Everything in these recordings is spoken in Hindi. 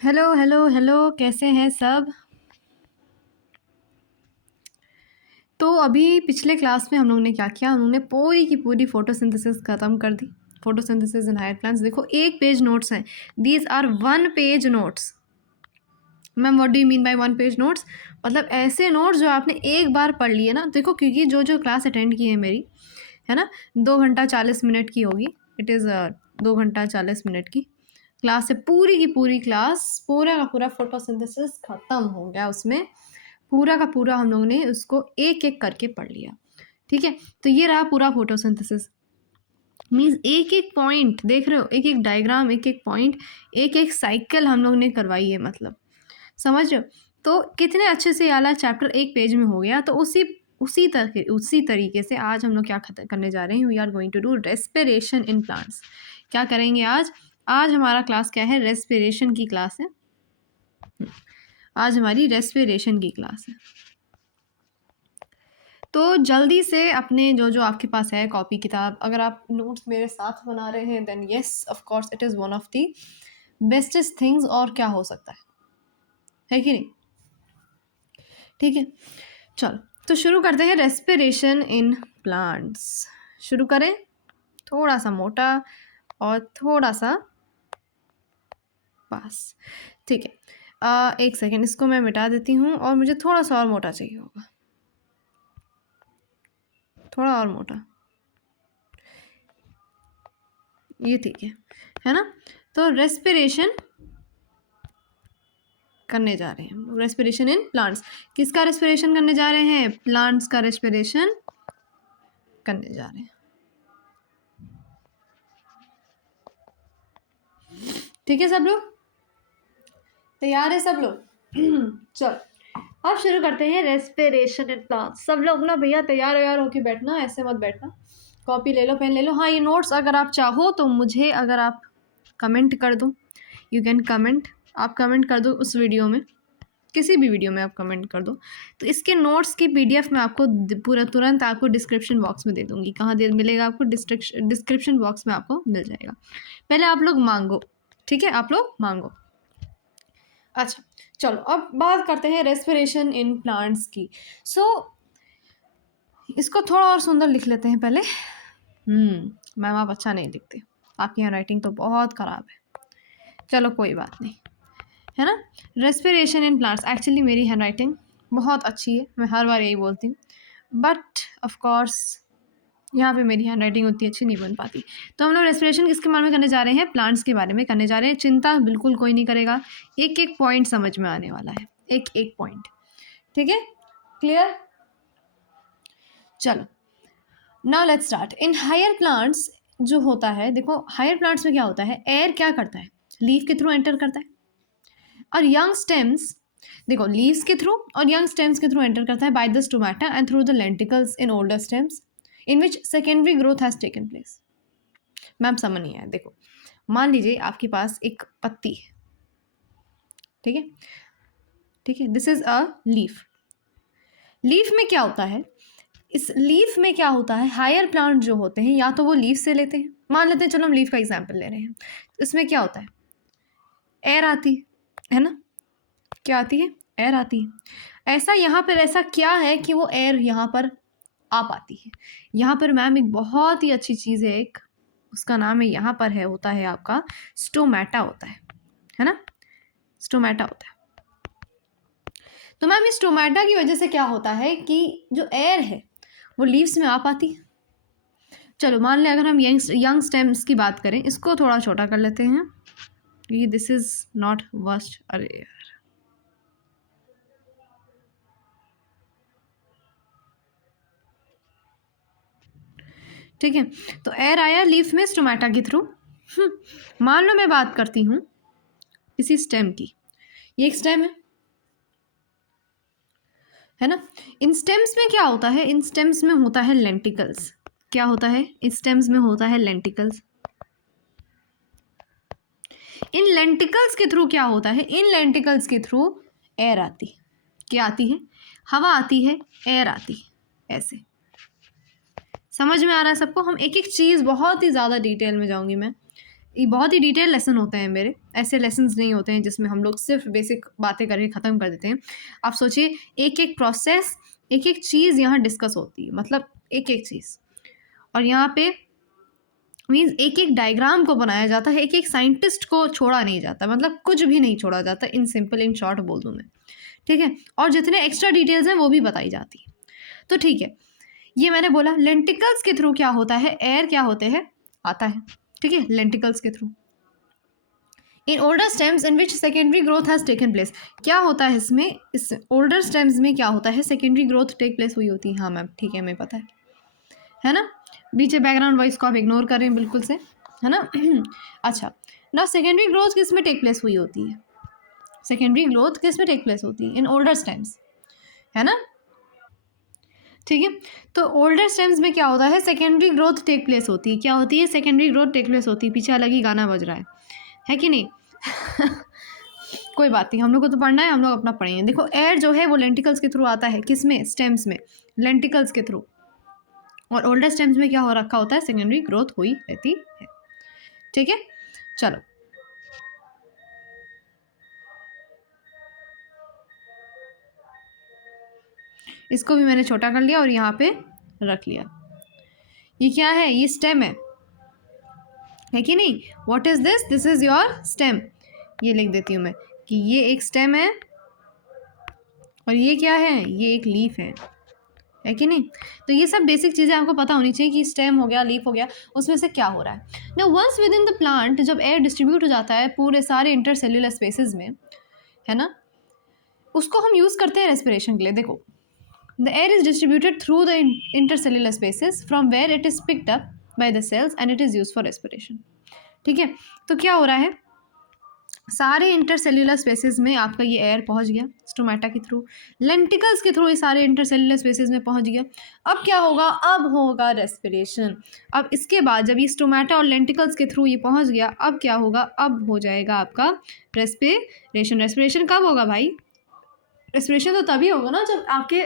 हेलो हेलो हेलो, कैसे हैं सब। तो अभी पिछले क्लास में हम लोग ने क्या किया, हम लोग ने पूरी की पूरी फोटोसिंथेसिस ख़त्म कर दी। Photosynthesis in higher plants. देखो, एक पेज नोट्स हैं। These are one page notes. Ma'am what do you mean by one page notes? मतलब ऐसे नोट्स जो आपने एक बार पढ़ लिए ना। देखो, क्योंकि जो जो क्लास अटेंड की है मेरी, है ना, 2 घंटा 40 मिनट की होगी। इट इज़ 2 घंटा 40 मिनट की क्लास है। पूरी की पूरी क्लास, पूरा का पूरा फोटोसिंथेसिस ख़त्म हो गया उसमें। पूरा का पूरा हम लोगों ने उसको एक एक करके पढ़ लिया। ठीक है, तो ये रहा पूरा फोटोसिंथेसिस। मीन्स एक एक पॉइंट देख रहे हो, एक एक डायग्राम, एक एक पॉइंट, एक एक साइकिल हम लोग ने करवाई है। मतलब समझ रहे हो? तो कितने अच्छे से ये वाला चैप्टर एक पेज में हो गया। तो उसी तरीके से आज हम लोग क्या करने जा रहे हैं, we are going to do respiration in plants. क्या करेंगे आज? आज हमारा क्लास क्या है? रेस्पिरेशन की क्लास है। आज हमारी रेस्पिरेशन की क्लास है। तो जल्दी से अपने जो जो आपके पास है कॉपी किताब, अगर आप नोट्स मेरे साथ बना रहे हैं then yes of course it is one of the bestest things. और क्या हो सकता है कि नहीं? ठीक है, चलो तो शुरू करते हैं रेस्पिरेशन इन प्लांट्स। शुरू करें। थोड़ा सा मोटा और थोड़ा सा पास। ठीक है, एक सेकेंड, इसको मैं मिटा देती हूँ और मुझे थोड़ा सा और मोटा चाहिए होगा। थोड़ा और मोटा, ये ठीक है ना? तो रेस्पिरेशन करने जा रहे हैं, रेस्पिरेशन इन प्लांट्स। किसका रेस्पिरेशन करने जा रहे हैं? प्लांट्स का रेस्पिरेशन करने जा रहे हैं। ठीक है, सब लोग तैयार है? सब लोग चलो अब शुरू करते हैं रेस्पिरेशन इन प्लांट्स। सब लोग ना भैया तैयार होके बैठना, ऐसे मत बैठना। कॉपी ले लो, पेन ले लो। हाँ, ये नोट्स अगर आप चाहो तो मुझे अगर आप कमेंट कर दो, यू कैन कमेंट। आप कमेंट कर दो उस वीडियो में, किसी भी वीडियो में आप कमेंट कर दो। तो इसके नोट्स की पीडीएफ मैं आपको पूरा तुरंत आपको डिस्क्रिप्शन बॉक्स में दे दूँगी। कहाँ दे मिलेगा आपको? डिस्क्रिप्शन बॉक्स में आपको मिल जाएगा। पहले आप लोग मांगो, ठीक है? आप लोग मांगो। अच्छा, चलो अब बात करते हैं रेस्पिरेशन इन प्लांट्स की। इसको थोड़ा और सुंदर लिख लेते हैं पहले। मैम आप अच्छा नहीं लिखते, आपकी हैंड राइटिंग तो बहुत ख़राब है। चलो कोई बात नहीं, है ना? Respiration in plants. एक्चुअली मेरी हैंड राइटिंग बहुत अच्छी है, मैं हर बार यही बोलती हूँ, बट ऑफ कोर्स यहाँ पे मेरी हैंड राइटिंग उतनी अच्छी नहीं बन पाती। तो हम लोग रेस्पिरेशन किसके बारे में करने जा रहे हैं? प्लांट्स के बारे में करने जा रहे हैं। चिंता बिल्कुल कोई नहीं करेगा, एक एक पॉइंट समझ में आने वाला है, एक एक पॉइंट। ठीक है, क्लियर? चलो now let's start. In higher plants जो होता है, देखो हायर प्लांट्स में क्या होता है, एयर क्या करता है? लीफ के थ्रू एंटर करता है। और यंग स्टेम्स, देखो लीव्स के थ्रू और यंग स्टेम्स के थ्रू एंटर करता है by the stomata and through the lenticels in older stems in which secondary growth has taken place. Ma'am समझ नहीं आया। देखो, मान लीजिए आपके पास एक पत्ती है, ठीक है? ठीक है, this is a leaf. Leaf में क्या होता है? इस लीफ में क्या होता है, हायर प्लांट जो होते हैं या तो वो लीफ से लेते हैं। मान लेते हैं, चलो हम लीफ का एग्जाम्पल ले रहे हैं। इसमें क्या होता है? एयर आती है ना? क्या आती है? एयर आती है। ऐसा यहाँ पर ऐसा क्या है कि वो एयर यहाँ पर आ पाती है? यहाँ पर मैम एक बहुत ही अच्छी चीज़ है, एक उसका नाम है, यहाँ पर है, होता है आपका स्टोमेटा होता है ना? स्टोमेटा होता है। तो मैम इस स्टोमेटा की वजह से क्या होता है कि जो एयर है वो लीव्स में आ पाती है। चलो मान लें अगर हम यंग स्टेम्स की बात करें, इसको थोड़ा छोटा कर लेते हैं क्योंकि दिस इज नॉट वर्स्ट। अरे यार, ठीक है, तो एयर आया लीफ में स्टोमेटा के थ्रू। मान लो मैं बात करती हूँ किसी स्टेम की, ये एक स्टेम है ना? इन स्टेम्स में क्या होता है? इन स्टेम्स में होता है लेंटिकल्स। क्या होता है? इन स्टेम्स में होता है लेंटिकल्स। इन लेंटिकल्स के थ्रू क्या होता है? इन लेंटिकल्स के थ्रू एयर आती है। क्या आती है? हवा आती है, एयर आती है। ऐसे समझ में आ रहा है सबको? हम एक एक चीज़ बहुत ही ज़्यादा डिटेल में जाऊंगी मैं, ये बहुत ही डिटेल लेसन होते हैं मेरे, ऐसे लेसन्स नहीं होते हैं जिसमें हम लोग सिर्फ बेसिक बातें करके ख़त्म कर देते हैं। आप सोचिए एक एक प्रोसेस, एक एक चीज़ यहाँ डिस्कस होती है, मतलब एक एक चीज़, और यहाँ पे मीन्स एक एक डायग्राम को बनाया जाता है, एक एक साइंटिस्ट को छोड़ा नहीं जाता, मतलब कुछ भी नहीं छोड़ा जाता, इन सिंपल इन शॉर्ट बोल दूँ मैं, ठीक है। और जितने एक्स्ट्रा डिटेल्स हैं वो भी बताई जाती है। तो ठीक है, ये मैंने बोला लेंटिकल्स के थ्रू क्या होता है, एयर क्या होते हैं आता है, ठीक है, लेंटिकल्स के through. In older stems in which secondary growth has taken place, क्या होता है इसमें, इस ओल्डर स्टेम्स में क्या होता है, सेकेंडरी ग्रोथ टेक प्लेस हुई होती है। हाँ मैम ठीक है, हमें पता है ना। बीच बैकग्राउंड वॉइस को आप इग्नोर करें बिल्कुल से, है ना। अच्छा, ना सेकेंडरी ग्रोथ किस में टेक प्लेस हुई होती है, सेकेंडरी ग्रोथ किस में टेक प्लेस होती है, इन ओल्डर स्टेम्स, है ना, ठीक है। तो ओल्डर स्टेम्स में क्या होता है, सेकेंडरी ग्रोथ टेक प्लेस होती है, क्या होती है, सेकेंडरी ग्रोथ टेक प्लेस होती है। पीछे अलग ही गाना बज रहा है कि नहीं। कोई बात नहीं, हम लोग को तो पढ़ना है, हम लोग अपना पढ़ेंगे। देखो एयर जो है वो लेंटिकल्स के थ्रू आता है, किस में, स्टेम्स में, लेंटिकल्स के थ्रू, और ओल्डर स्टेम्स में क्या हो रखा होता है, सेकेंडरी ग्रोथ हुई रहती है, ठीक है। चलो इसको भी मैंने छोटा कर लिया और यहाँ पे रख लिया। ये क्या है, ये स्टेम है कि नहीं, what is this, this is your stem. ये लिख देती हूँ मैं कि ये एक स्टेम है और ये क्या है, ये एक लीफ है कि नहीं। तो ये सब बेसिक चीज़ें आपको पता होनी चाहिए कि स्टेम हो गया, लीफ हो गया, उसमें से क्या हो रहा है। Now once within the plant, जब एयर डिस्ट्रीब्यूट हो जाता है पूरे सारे इंटरसेल्युलर स्पेसेस में, है ना, उसको हम यूज़ करते हैं रेस्पिरेशन के लिए। देखो the air is distributed through the intercellular spaces from where it is picked up by the cells and it is used for respiration, ठीक है। तो क्या हो रहा है, सारे इंटरसेल्युलर स्पेसेस में आपका ये एयर पहुंच गया स्टोमेटा के थ्रू, लेंटिकल्स के थ्रू ये सारे इंटरसेल्युलर स्पेसेस में पहुंच गया। अब क्या होगा, अब होगा रेस्पिरेशन। अब इसके बाद जब ये स्टोमेटा और लेंटिकल्स के थ्रू ये पहुंच गया, अब क्या होगा, अब हो जाएगा आपका रेस्पिरेशन। रेस्पिरेशन कब होगा भाई, रेस्पिरेशन तो तभी होगा ना जब आपके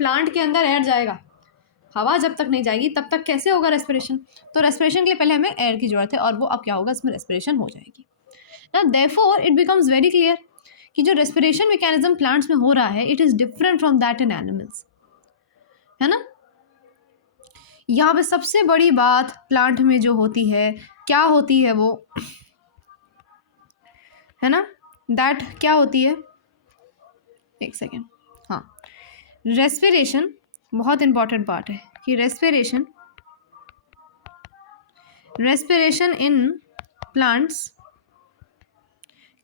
प्लांट के अंदर एयर जाएगा। हवा जब तक नहीं जाएगी तब तक कैसे होगा रेस्पिरेशन। तो रेस्पिरेशन के लिए पहले हमें एयर की ज़रूरत है, और वो अब क्या होगा, इसमें रेस्पिरेशन हो जाएगी। Now therefore it becomes very clear कि जो रेस्पिरेशन मैकेनिज्म प्लांट्स में हो रहा है, it is different from that in animals, है ना। यहाँ पे सबसे बड़ी बात प्लांट में जो होती है, क्या होती है वो, है ना, दैट क्या होती है, एक सेकेंड, हाँ, रेस्पिरेशन बहुत इंपॉर्टेंट पार्ट है कि रेस्पिरेशन इन प्लांट्स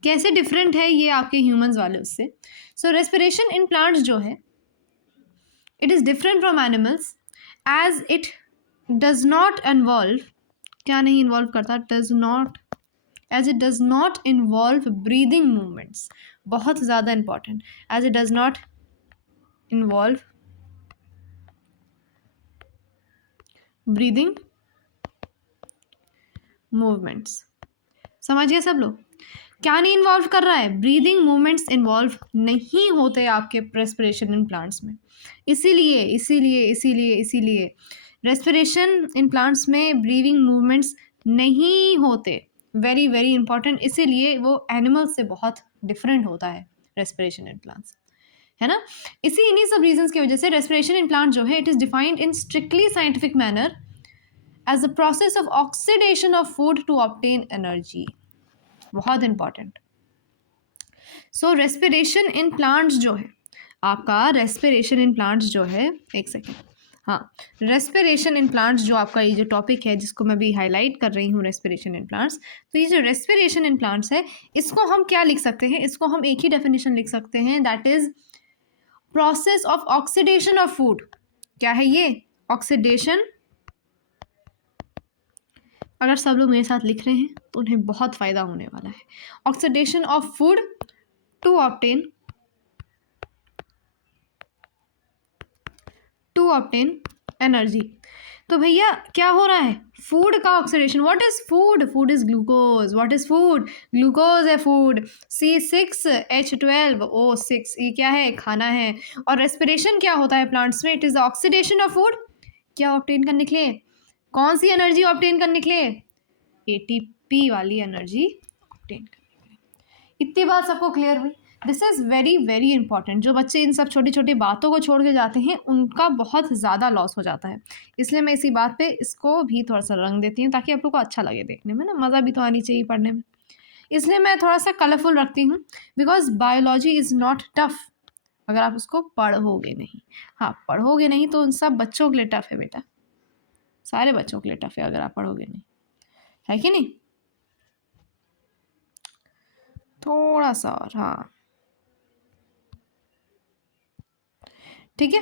कैसे डिफरेंट है ये आपके ह्यूमंस वाले उससे। सो रेस्पिरेशन इन प्लांट्स जो है, it is different from animals as it does not involve, क्या नहीं इन्वॉल्व करता, does not, as it does not involve breathing movements, बहुत ज़्यादा important, as it does not involve breathing movements. समझिए सब लोग, क्या नहीं इन्वॉल्व कर रहा है, ब्रीदिंग मूवमेंट्स इन्वॉल्व नहीं होते आपके रेस्पिरेशन इन प्लांट्स में। इसीलिए रेस्पिरेशन इन प्लांट्स में ब्रीदिंग मूवमेंट्स नहीं होते, वेरी वेरी इंपॉर्टेंट। इसीलिए वो एनिमल्स से बहुत डिफरेंट होता है रेस्पिरेशन इन प्लांट्स, है ना। इन्हीं सब रीजंस की वजह से रेस्पिरेशन इन प्लांट जो है, it is defined in strictly scientific manner as the process of oxidation of food to obtain energy, बहुत important. So respiration in plants जो है आपका, रेस्पिरेशन इन प्लांट्स जो है, एक सेकेंड, हाँ, रेस्पिरेशन इन प्लांट्स जो आपका ये जो टॉपिक है जिसको मैं भी हाईलाइट कर रही हूँ, रेस्पिरेशन इन प्लांट्स, तो ये जो रेस्पिरेशन इन प्लांट्स है, इसको हम क्या लिख सकते हैं, इसको हम एक ही डेफिनेशन लिख सकते हैं, that is process of oxidation of food. क्या है ये, ऑक्सीडेशन। अगर सब लोग मेरे साथ लिख रहे हैं तो उन्हें बहुत फ़ायदा होने वाला है। Oxidation of food to obtain energy. तो भैया क्या हो रहा है, फूड का oxidation. What is food, food is glucose. What is food, glucose है फूड। C6H12O6, ये क्या है, खाना है। और रेस्पिरेशन क्या होता है प्लांट्स में, it is the oxidation of food, क्या ऑब्टेन करने के लिए, कौन सी एनर्जी ऑब्टेन करने के लिए, पी वाली एनर्जी ऑब्टेन करने के लिए। इतनी बात सबको क्लियर हुई? This is very very important. जो बच्चे इन सब छोटी छोटी बातों को छोड़ के जाते हैं उनका बहुत ज़्यादा लॉस हो जाता है। इसलिए मैं इसी बात पे इसको भी थोड़ा सा रंग देती हूँ ताकि आप लोग को अच्छा लगे देखने में ना, मज़ा भी तो आनी चाहिए पढ़ने में। इसलिए मैं थोड़ा सा कलरफुल रखती हूँ, because biology is not tough अगर आप उसको पढ़ोगे नहीं। हाँ, पढ़ोगे नहीं तो उन सब बच्चों के लिए टफ है बेटा, सारे बच्चों के लिए टफ है अगर आप पढ़ोगे नहीं, है कि नहीं? थोड़ा सा और, हाँ ठीक है,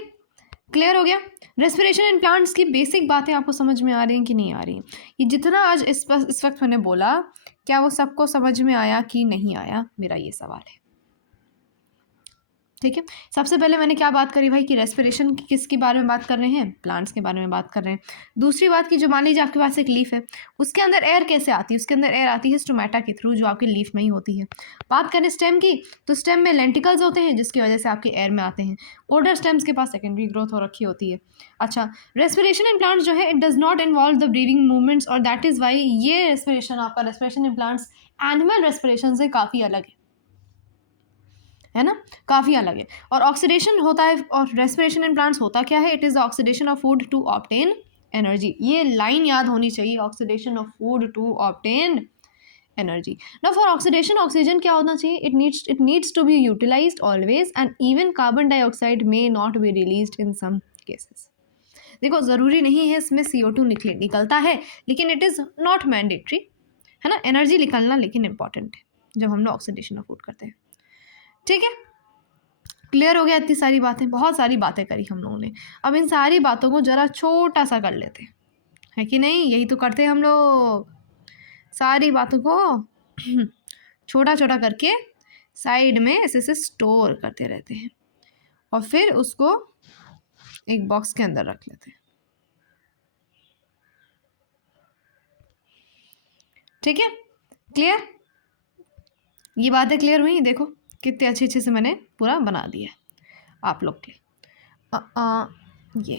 क्लियर हो गया? रेस्पिरेशन इन प्लांट्स की बेसिक बातें आपको समझ में आ रही हैं कि नहीं आ रही हैं? ये जितना आज इस वक्त मैंने बोला, क्या वो सबको समझ में आया कि नहीं आया, मेरा ये सवाल है। ठीक है, सबसे पहले मैंने क्या बात करी भाई कि रेस्पिरेशन किसके बारे में बात कर रहे हैं? प्लांट्स के बारे में बात कर रहे हैं। दूसरी बात की जो मान लीजिए आपके पास एक लीफ है, उसके अंदर एयर कैसे आती है? उसके अंदर एयर आती है स्टोमेटा के थ्रू, जो आपकी लीफ में ही होती है। बात करें स्टेम की, तो स्टेम में लेंटिकल्स होते हैं जिसकी वजह से आपके एयर में आते हैं। ओल्डर स्टेम्स के पास सेकेंडरी ग्रोथ हो रखी होती है। अच्छा, रेस्पिरेशन इन प्लांट्स जो है it does not involve the breathing movements, और दैट इज़ वाई ये रेस्पिरेशन आपका respiration in plants animal respiration से काफ़ी अलग है ना, काफ़ी अलग है। और ऑक्सीडेशन होता है, और रेस्पिरेशन इन प्लांट्स होता क्या है? It is the oxidation of food to obtain energy. ये लाइन याद होनी चाहिए, oxidation of food to obtain energy. Now for oxidation, oxygen क्या होना चाहिए? It needs to be utilised always, and even carbon dioxide may not be released in some cases. देखो, ज़रूरी नहीं है इसमें CO2 निकलता है, लेकिन इट इज़ नॉट मैंडेटरी, है ना। एनर्जी निकलना लेकिन इंपॉर्टेंट है जब हम लोग ऑक्सीडेशन ऑफ फूड करते हैं। ठीक है, क्लियर हो गया? इतनी सारी बातें, बहुत सारी बातें करी हम लोगों ने। अब इन सारी बातों को ज़रा छोटा सा कर लेते हैं, है कि नहीं? यही तो करते हैं हम लोग, सारी बातों को छोटा छोटा करके साइड में ऐसे ऐसे स्टोर करते रहते हैं, और फिर उसको एक बॉक्स के अंदर रख लेते हैं। ठीक है, क्लियर? ये बातें क्लियर हुई? देखो कितने अच्छे से मैंने पूरा बना दिया है आप लोग के लिए। ये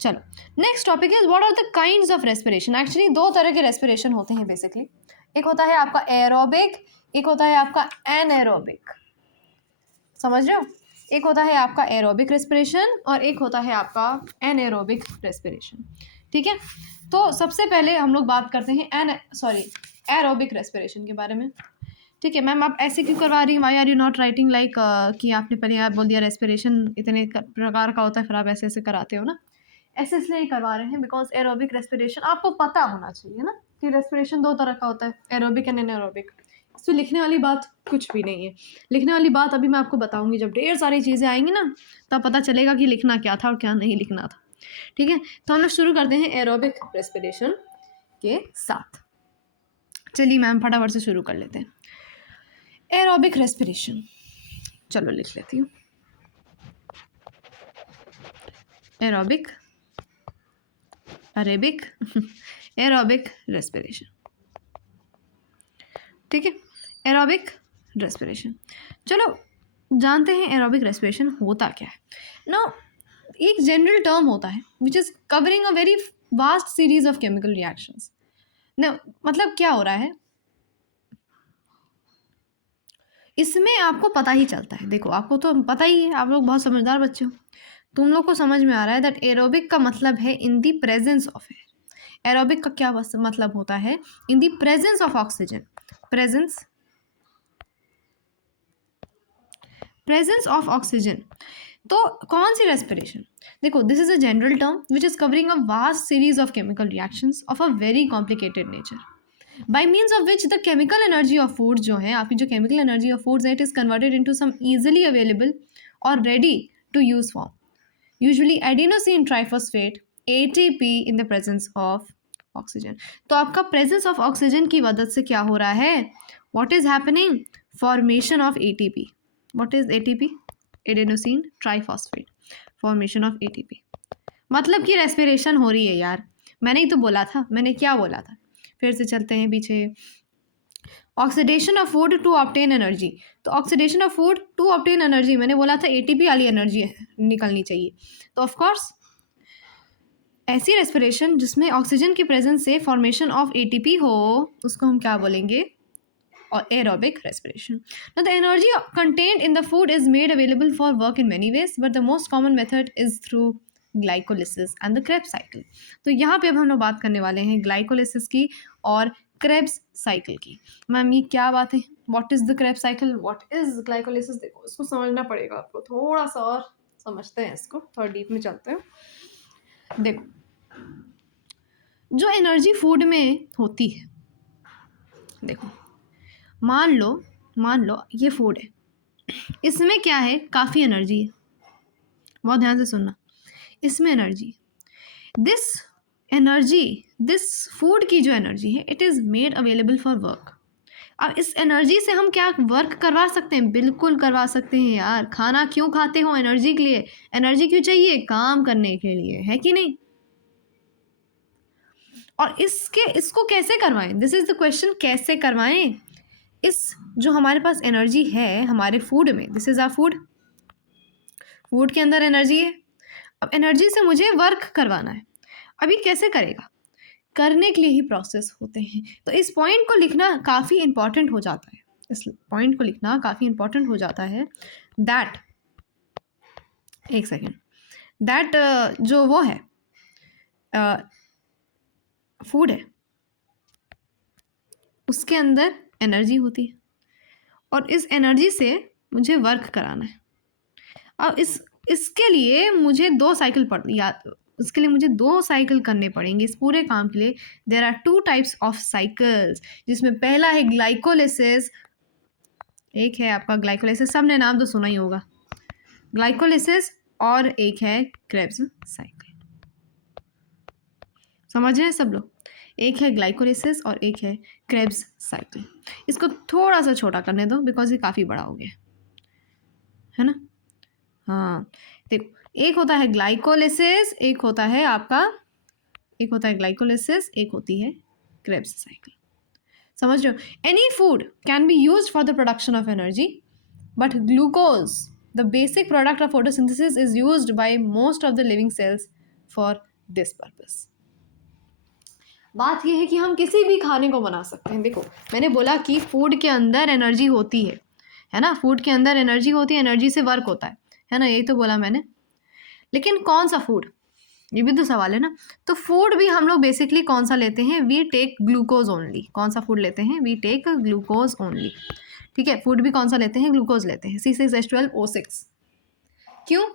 चलो, next topic is what are the kinds of respiration. Actually दो तरह के रेस्पिरेशन होते हैं बेसिकली। एक होता है आपका एरोबिक, एक होता है आपका एनएरोबिक। समझ रहे हो? एक होता है आपका एरोबिक रेस्पिरेशन और एक होता है आपका एनएरोबिक रेस्पिरेशन। ठीक है, तो सबसे पहले हम लोग बात करते हैं एरोबिक रेस्पिरेशन के बारे में। ठीक है मैम, आप ऐसे क्यों करवा रही हैं? Why are you not writing like कि आपने पहले यार बोल दिया रेस्पिरेशन इतने प्रकार का होता है, फिर आप ऐसे ऐसे कराते हो ना। ऐसे इसलिए करवा रहे हैं बिकॉज एरोबिक रेस्पिरेशन आपको पता होना चाहिए ना कि रेस्पिरेशन दो तरह का होता है, एरोबिक एंड एनारोबिक। इसमें लिखने वाली बात कुछ भी नहीं है। लिखने वाली बात अभी मैं आपको बताऊंगी, जब ढेर सारी चीज़ें आएंगी ना तब पता चलेगा कि लिखना क्या था और क्या नहीं लिखना था। ठीक है, तो हम लोग शुरू करते हैं एरोबिक रेस्पिरेशन के साथ। चलिए मैम फटाफट से शुरू कर लेते हैं। एरोबिक रेस्पिरेशन, चलो लिख लेती हूँ। Aerobic, Arabic, aerobic respiration. ठीक है, एरोबिक रेस्पिरेशन, चलो जानते हैं एरोबिक रेस्पिरेशन होता क्या है ना। एक जनरल टर्म होता है which is covering a very vast series of chemical reactions ना। मतलब क्या हो रहा है इसमें आपको पता ही चलता है। देखो आपको तो पता ही है, आप लोग बहुत समझदार बच्चे हो, तुम लोग को समझ में आ रहा है दैट एरोबिक का मतलब है in the presence of air. Aerobic का क्या मतलब होता है? In the presence of oxygen, presence of oxygen. तो कौन सी रेस्पिरेशन? देखो, this is a general term which is covering a vast series of chemical reactions of a very complicated nature, by means of which the chemical energy of foods जो है आपकी, जो chemical energy of foods है, it is converted into some easily available or ready to use form, usually adenosine triphosphate ATP in the presence of oxygen। तो आपका presence of oxygen की मदद से क्या हो रहा है? What is happening? Formation of ATP। What is ATP? Adenosine triphosphate, formation of ATP। मतलब कि रेस्पिरेशन हो रही है यार, मैंने ही तो बोला था। मैंने क्या बोला था? फिर से चलते हैं पीछे। Oxidation of food to obtain energy, तो oxidation of food to obtain energy मैंने बोला था ATP वाली एनर्जी निकलनी चाहिए। तो ऑफ कोर्स ऐसी रेस्पिरेशन जिसमें ऑक्सीजन की प्रेजेंस से फॉर्मेशन ऑफ एटीपी हो, उसको हम क्या बोलेंगे? और aerobic respiration. Now, the energy contained in the food is made available for work in many ways, but the most common method is through glycolysis and the Krebs cycle. तो यहाँ पे अब हम लोग बात करने वाले हैं ग्लाइकोलिसिस की और क्रेब्स साइकिल की। मैम ये क्या बात है? What is the Krebs cycle, what is glycolysis? देखो इसको समझना पड़ेगा आपको, थोड़ा सा और समझते हैं इसको, थोड़ा डीप में चलते हैं। देखो, जो एनर्जी फूड में होती है, देखो मान लो ये फूड है, इसमें क्या है? काफ़ी एनर्जी है। बहुत ध्यान से सुनना, इसमें एनर्जी, दिस फूड की जो एनर्जी है, it is made available for work. अब इस एनर्जी से हम क्या वर्क करवा सकते हैं? बिल्कुल करवा सकते हैं यार। खाना क्यों खाते हो? एनर्जी के लिए। एनर्जी क्यों चाहिए? काम करने के लिए, है कि नहीं? और इसको कैसे करवाएं? दिस इज द क्वेश्चन, कैसे करवाएं? इस जो हमारे पास एनर्जी है हमारे फूड में, दिस इज आवर फूड के अंदर एनर्जी है। अब एनर्जी से मुझे वर्क करवाना है। अभी कैसे करेगा? करने के लिए ही प्रोसेस होते हैं। तो इस पॉइंट को लिखना काफ़ी इंपॉर्टेंट हो जाता है, इस पॉइंट को लिखना काफ़ी इंपॉर्टेंट हो जाता है। दैट, एक सेकेंड, दैट जो वो है फूड है, उसके अंदर एनर्जी होती है और इस एनर्जी से मुझे वर्क कराना है। अब इसके लिए मुझे इसके लिए मुझे 2 साइकिल करने पड़ेंगे इस पूरे काम के लिए। There are 2 types of cycles, जिसमें पहला है ग्लाइकोलिसिस, एक है आपका ग्लाइकोलिसिस, सबने नाम तो सुना ही होगा, ग्लाइकोलिसिस, और एक है क्रेब्स साइकिल। समझ रहे हैं सब लोग? एक है ग्लाइकोलिसिस और एक है क्रेब्स साइकिल। इसको थोड़ा सा छोटा करने दो बिकॉज ये काफ़ी बड़ा हो गया है ना। हाँ देखो, एक होता है ग्लाइकोलिसिस, एक होता है ग्लाइकोलिसिस, एक होती है क्रेब्स साइकिल। समझ रहे हो? Any food can be used for the production of energy, but glucose, the basic product of photosynthesis, is used by most of the living cells for this purpose. बात यह है कि हम किसी भी खाने को बना सकते हैं। देखो मैंने बोला कि फूड के अंदर एनर्जी होती है ना, फूड के अंदर एनर्जी होती है, एनर्जी से वर्क होता है ना, यही तो बोला मैंने। लेकिन कौन सा फूड, ये भी तो सवाल है ना। तो फूड भी हम लोग बेसिकली कौन सा लेते हैं? We take glucose only. कौन सा फूड लेते हैं? We take glucose only. ठीक है, फूड भी कौन सा लेते हैं? ग्लूकोज लेते हैं, C6H12O6। क्यों?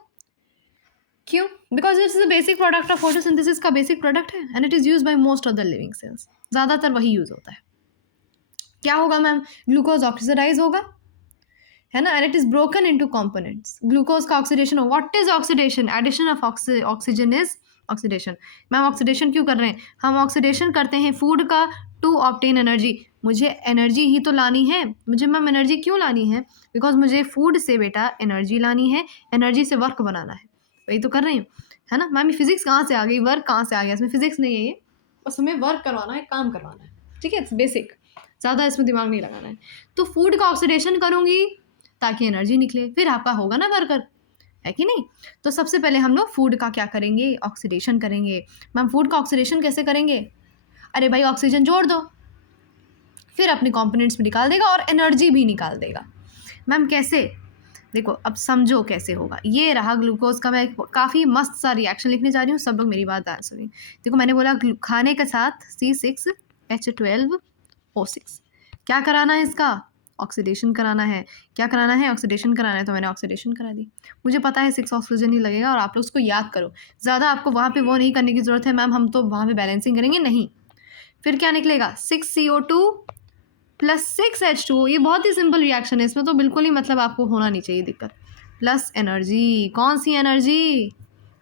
Because it's the basic product of photosynthesis का बेसिक प्रोडक्ट है and it is use by most of the living cells. ज़्यादातर वही यूज़ होता है। क्या होगा मैम? ग्लूकोज ऑक्सीडाइज होगा, है ना, and it is broken into components. Glucose का ऑक्सीडेशन हो। What is oxidation? Addition of oxygen is oxidation. Ma'am oxidation क्यों कर रहे हैं? हम ऑक्सीडेशन करते हैं फूड का टू ऑब्टेन एनर्जी। मुझे एनर्जी ही तो लानी है। मुझे मैम एनर्जी क्यों लानी है? बिकॉज मुझे फूड से बेटा एनर्जी लानी है, एनर्जी से वर्क बनाना है, वही तो कर रही हूँ, है ना। मैम फिजिक्स कहाँ से आ गई, वर्क कहाँ से आ गया? इसमें फिजिक्स नहीं है ये, बस हमें वर्क करवाना है, काम करवाना है। ठीक है, बेसिक, ज़्यादा इसमें दिमाग नहीं लगाना है। तो फूड का ऑक्सीडेशन करूँगी ताकि एनर्जी निकले, फिर आपका होगा ना वर्कर, है कि नहीं। तो सबसे पहले हम लोग फूड का क्या करेंगे? ऑक्सीडेशन करेंगे। मैम फूड का ऑक्सीडेशन कैसे करेंगे? अरे भाई ऑक्सीजन जोड़ दो, फिर अपने कॉम्पोनेंट्स में निकाल देगा और एनर्जी भी निकाल देगा। मैम कैसे? देखो अब समझो कैसे होगा। ये रहा ग्लूकोज का, मैं काफ़ी मस्त सा रिएक्शन लिखने जा रही हूँ, सब लोग मेरी बात ध्यान सुनिए। देखो मैंने बोला खाने के साथ C6H12O6 क्या कराना है? इसका ऑक्सीडेशन कराना है। क्या कराना है? ऑक्सीडेशन कराना है। तो मैंने ऑक्सीडेशन करा दी। मुझे पता है 6 ऑक्सीजन ही लगेगा और आप लोग उसको याद करो, ज़्यादा आपको वहाँ पे वो नहीं करने की ज़रूरत है। मैम हम तो वहाँ पे बैलेंसिंग करेंगे, नहीं। फिर क्या निकलेगा? 6CO2 + 6H2O। ये बहुत ही सिंपल रिएक्शन है, इसमें तो बिल्कुल ही मतलब आपको होना नहीं चाहिए दिक्कत। प्लस एनर्जी, कौन सी एनर्जी?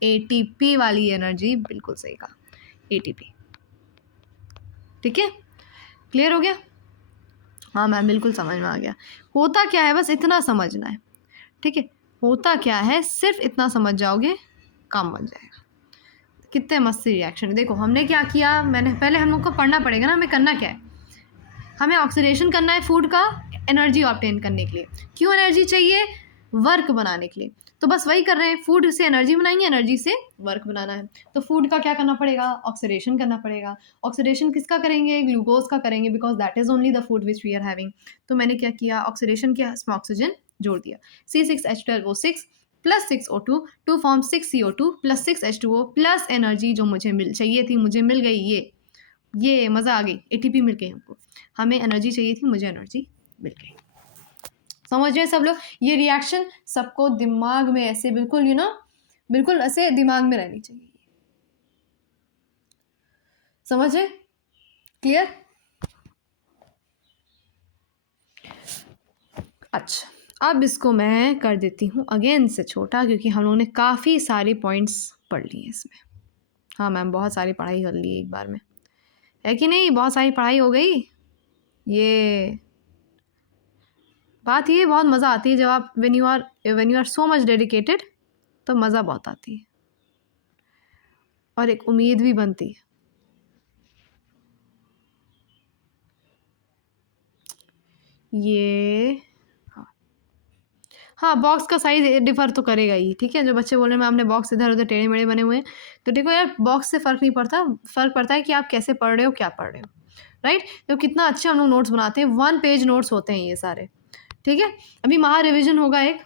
ATP वाली एनर्जी, बिल्कुल सही कहा, ATP। ठीक है, क्लियर हो गया? हाँ मैम बिल्कुल समझ में आ गया। होता क्या है, बस इतना समझना है। ठीक है, होता क्या है, सिर्फ इतना समझ जाओगे, काम बन जाएगा। कितने मस्त रिएक्शन है। देखो हमने क्या किया, मैंने पहले हम लोग को पढ़ना पड़ेगा ना, हमें करना क्या है। हमें ऑक्सीडेशन करना है फूड का एनर्जी ऑब्टेन करने के लिए। क्यों एनर्जी चाहिए? वर्क बनाने के लिए। तो तो बस वही कर रहे हैं, फूड से एनर्जी बनाएंगे, एनर्जी से वर्क बनाना है। तो फूड का क्या करना पड़ेगा, ऑक्सीडेशन करना पड़ेगा। ऑक्सीडेशन किसका करेंगे, ग्लूकोज का करेंगे, because that is only the food which we are having. तो मैंने क्या किया, ऑक्सीडेशन किया, इसमें ऑक्सीजन जोड़ दिया, C6H12O6 plus 6O2 to form 6CO2 plus 6H2O plus energy जो मुझे चाहिए थी, मुझे मिल गई। ये मज़ा आ गई, ATP मिल गई हमको, हमें एनर्जी चाहिए थी, मुझे एनर्जी मिल गई। समझ रहे सब लोग, ये रिएक्शन सबको दिमाग में ऐसे बिल्कुल बिल्कुल ऐसे दिमाग में रहनी चाहिए। समझे, क्लियर? अच्छा, अब इसको मैं कर देती हूँ अगेन से छोटा, क्योंकि हम लोगों ने काफ़ी सारे पॉइंट्स पढ़ लिए इसमें। हाँ मैम, बहुत सारी पढ़ाई कर ली एक बार में, है कि नहीं? बहुत सारी पढ़ाई हो गई। ये बात, ये बहुत मज़ा आती है जब आप when you are so much dedicated, तो मज़ा बहुत आती है और एक उम्मीद भी बनती है। ये हाँ, बॉक्स का साइज डिफर तो करेगा ही, ठीक है। जो बच्चे बोल रहे हैं मैम, हमने बॉक्स इधर उधर टेढ़े मेढ़े बने हुए हैं, तो देखो यार, बॉक्स से फ़र्क नहीं पड़ता, फ़र्क पड़ता है कि आप कैसे पढ़ रहे हो, क्या पढ़ रहे हो, राइट? तो कितना अच्छा हम लोग नोट्स बनाते हैं, 1 पेज नोट्स होते हैं ये सारे, ठीक है। अभी महा रिविजन होगा एक,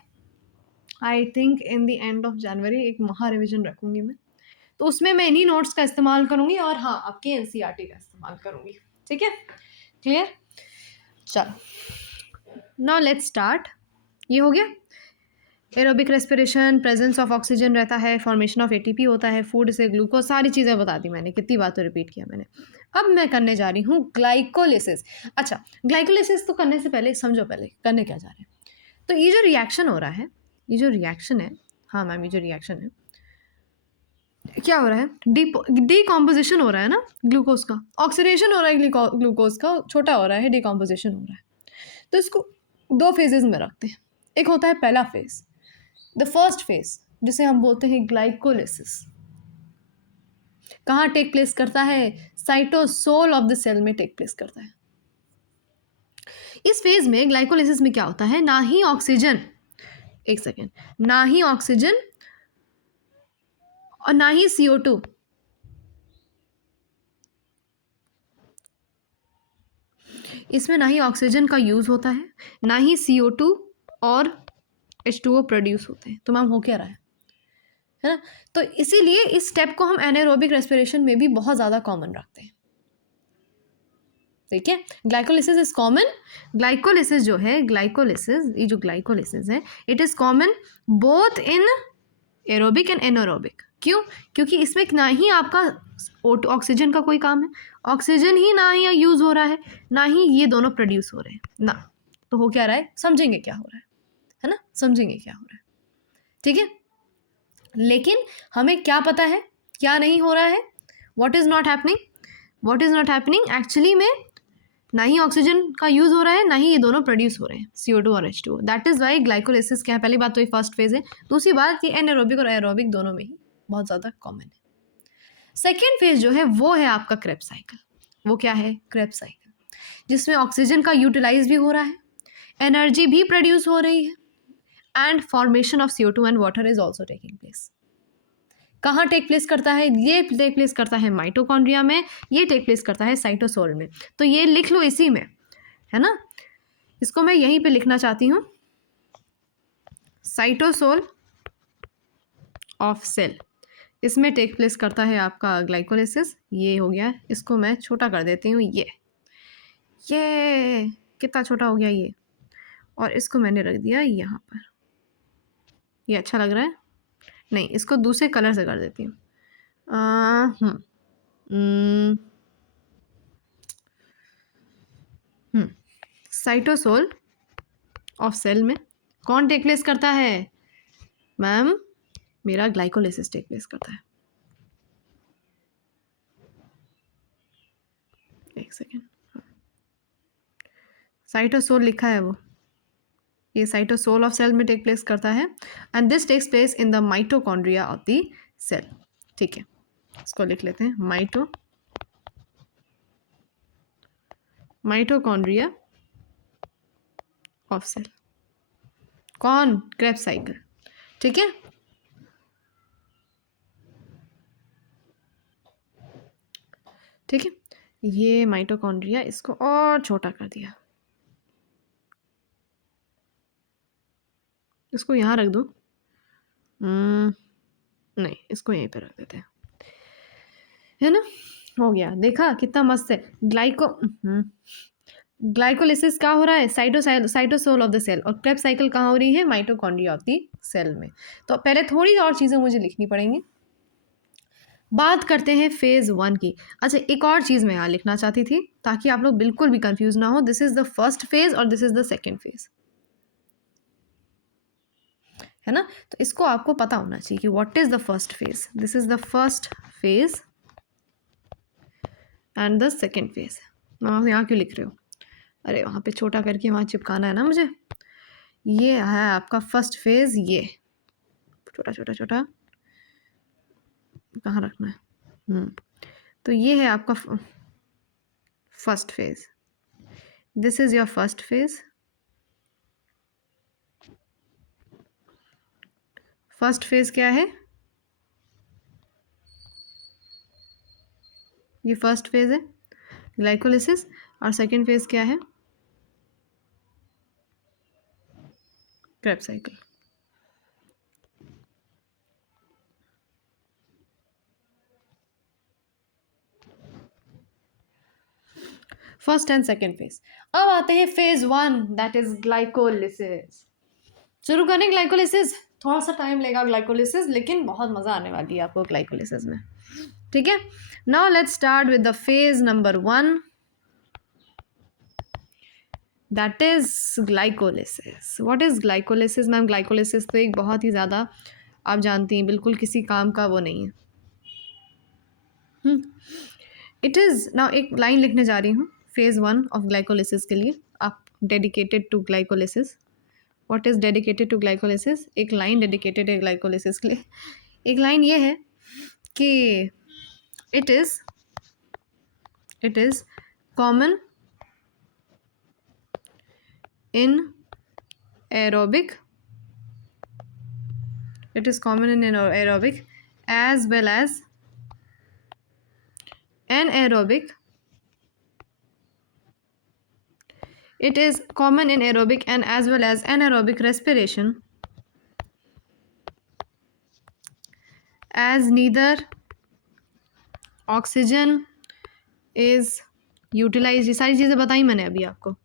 I think in the end of January एक महा रिविजन रखूँगी मैं, तो उसमें मैं इन्हीं नोट्स का इस्तेमाल करूँगी और हाँ, आपके NCERT का इस्तेमाल करूँगी, ठीक है, क्लियर? चलो, नाउ लेट्स स्टार्ट। ये हो गया, aerobic respiration, presence of oxygen रहता है, फॉर्मेशन ऑफ ATP होता है, फूड से ग्लूकोज, सारी चीज़ें बता दी मैंने, कितनी बार तो रिपीट किया मैंने। अब मैं करने जा रही हूँ ग्लाइकोलिसिस। अच्छा, ग्लाइकोलिसिस तो करने से पहले समझो, पहले करने क्या जा रहे हैं। तो ये जो रिएक्शन हो रहा है, ये जो रिएक्शन है, हाँ मैम, ये जो रिएक्शन है, क्या हो रहा है, डिकॉम्पोजिशन हो रहा है ना ग्लूकोज का, ऑक्सीडेशन हो रहा है ग्लूकोज का, छोटा हो रहा है, डिकॉम्पोजिशन हो रहा है। तो इसको 2 फेजेस में रखते हैं। एक होता है पहला फेज, द फर्स्ट फेज, जिसे हम बोलते हैं ग्लाइकोलिसिस। कहाँ टेक प्लेस करता है, साइटोसोल ऑफ द सेल में टेक प्लेस करता है। इस फेज में ग्लाइकोलिसिस में क्या होता है, ना ही ऑक्सीजन, एक सेकेंड, ना ही ऑक्सीजन और ना ही CO2, इसमें ना ही ऑक्सीजन का यूज होता है, ना ही CO2 और H2O प्रोड्यूस होते हैं। तो मैम हो क्या रहा है ना? तो इसीलिए इस स्टेप को हम एनाएरोबिक रेस्पिरेशन में भी बहुत ज़्यादा कॉमन रखते हैं, ठीक है। ग्लाइकोलिसिस इज कॉमन, ग्लाइकोलिसिस जो है, ग्लाइकोलिसिस, ये जो ग्लाइकोलिसिस है, it is common both in aerobic and anaerobic. क्यों? क्योंकि इसमें ना ही आपका ऑक्सीजन का कोई काम है, ऑक्सीजन ही ना ही यूज़ हो रहा है, ना ही ये दोनों प्रोड्यूस हो रहे हैं ना। तो हो क्या रहा है, समझेंगे क्या हो रहा है ना, समझेंगे क्या हो रहा है, ठीक है। लेकिन हमें क्या पता है क्या नहीं हो रहा है, what is not happening, what is not happening actually में, ना ही ऑक्सीजन का यूज़ हो रहा है, ना ही ये दोनों प्रोड्यूस हो रहे हैं, CO2 और H2O। That is why glycolysis क्या है, पहली बात तो ये फर्स्ट फेज है, दूसरी बात ये एनारोबिक और एरोबिक दोनों में ही बहुत ज़्यादा कॉमन है। सेकेंड फेज जो है वो है आपका क्रेब्स साइकिल। वो क्या है, क्रेब्स साइकिल, जिसमें ऑक्सीजन का यूटिलाइज भी हो रहा है, एनर्जी भी प्रोड्यूस हो रही है, and formation of CO2 and water is also taking place. कहाँ टेक प्लेस करता है, ये टेक प्लेस करता है माइटोकॉन्ड्रिया में, ये टेक प्लेस करता है साइटोसोल में। तो ये लिख लो इसी में, है ना, इसको मैं यहीं पे लिखना चाहती हूँ, साइटोसोल ऑफ सेल, इसमें टेक प्लेस करता है आपका ग्लाइकोलिसिस। ये हो गया, इसको मैं छोटा कर देती हूँ, ये कितना छोटा हो गया ये, और इसको मैंने रख दिया यहाँ पर। ये अच्छा लग रहा है, नहीं, इसको दूसरे कलर से कर देती हूँ। साइटोसोल ऑफ सेल में कौन टेक प्लेस करता है मैम, मेरा ग्लाइकोलिसिस टेक प्लेस करता है। एक सेकेंड, साइटोसोल लिखा है वो, ये साइटोसोल ऑफ सेल में टेक प्लेस करता है, and this takes place in the mitochondria of the cell, ठीक है। इसको लिख लेते हैं, माइटोकॉन्ड्रिया ऑफ सेल। कौन, क्रेब्स साइकिल, ठीक है, ठीक है, ये माइटोकॉन्ड्रिया, इसको और छोटा कर दिया, इसको यहाँ रख दो। नहीं, इसको यहीं पे रख देते हैं, है ना। हो गया, देखा कितना मस्त है। ग्लाइकोलिसिस क्या हो रहा है, साइटोसोल ऑफ द सेल, और क्रेब्स साइकिल कहाँ हो रही है, माइटोकॉन्ड्रिया ऑफ द सेल में। तो पहले थोड़ी और चीज़ें मुझे लिखनी पड़ेंगी। बात करते हैं फेज़ 1 की। अच्छा, एक और चीज़ मैं यहाँ लिखना चाहती थी ताकि आप लोग बिल्कुल भी कंफ्यूज ना हो। This is the first phase और this is the second phase, है ना। तो इसको आपको पता होना चाहिए कि what is the first phase, this is the first phase and the second phase. आप यहाँ क्यों लिख रहे हो, अरे वहाँ पे छोटा करके वहाँ चिपकाना है ना मुझे। ये है आपका फर्स्ट फेज़, ये छोटा छोटा छोटा कहाँ रखना है। तो ये है आपका first phase, this is your first phase. First phase क्या है, ये फर्स्ट फेज़ है ग्लाइकोलिसिस, और सेकेंड फेज़ क्या है, Krebs cycle. First and second phase. अब आते हैं फेज 1, दैट इज ग्लाइकोलिसिस। शुरू करें ग्लाइकोलिसिस, थोड़ा सा टाइम लेगा ग्लाइकोलिसिस, लेकिन बहुत मजा आने वाली है आपको ग्लाइकोलिसिस में, ठीक है। Now let's start with the phase number 1, that is glycolysis. What is glycolysis ma'am? Glycolysis तो एक बहुत ही ज़्यादा, आप जानती हैं, बिल्कुल किसी काम का वो नहीं है। इट इज़, नाउ एक लाइन लिखने जा रही हूँ फेज़ 1 ऑफ ग्लाइकोलिसिस के लिए, आप dedicated to glycolysis. What is dedicated to glycolysis? एक लाइन डेडिकेटेड है ग्लाइकोलिसिस के लिए। एक लाइन ये है कि it is common in aerobic, it is common in aerobic as well as anaerobic. It is common in aerobic and as well as anaerobic respiration, as neither oxygen is utilized। ये सारी चीज़ें बताई मैंने अभी आपको।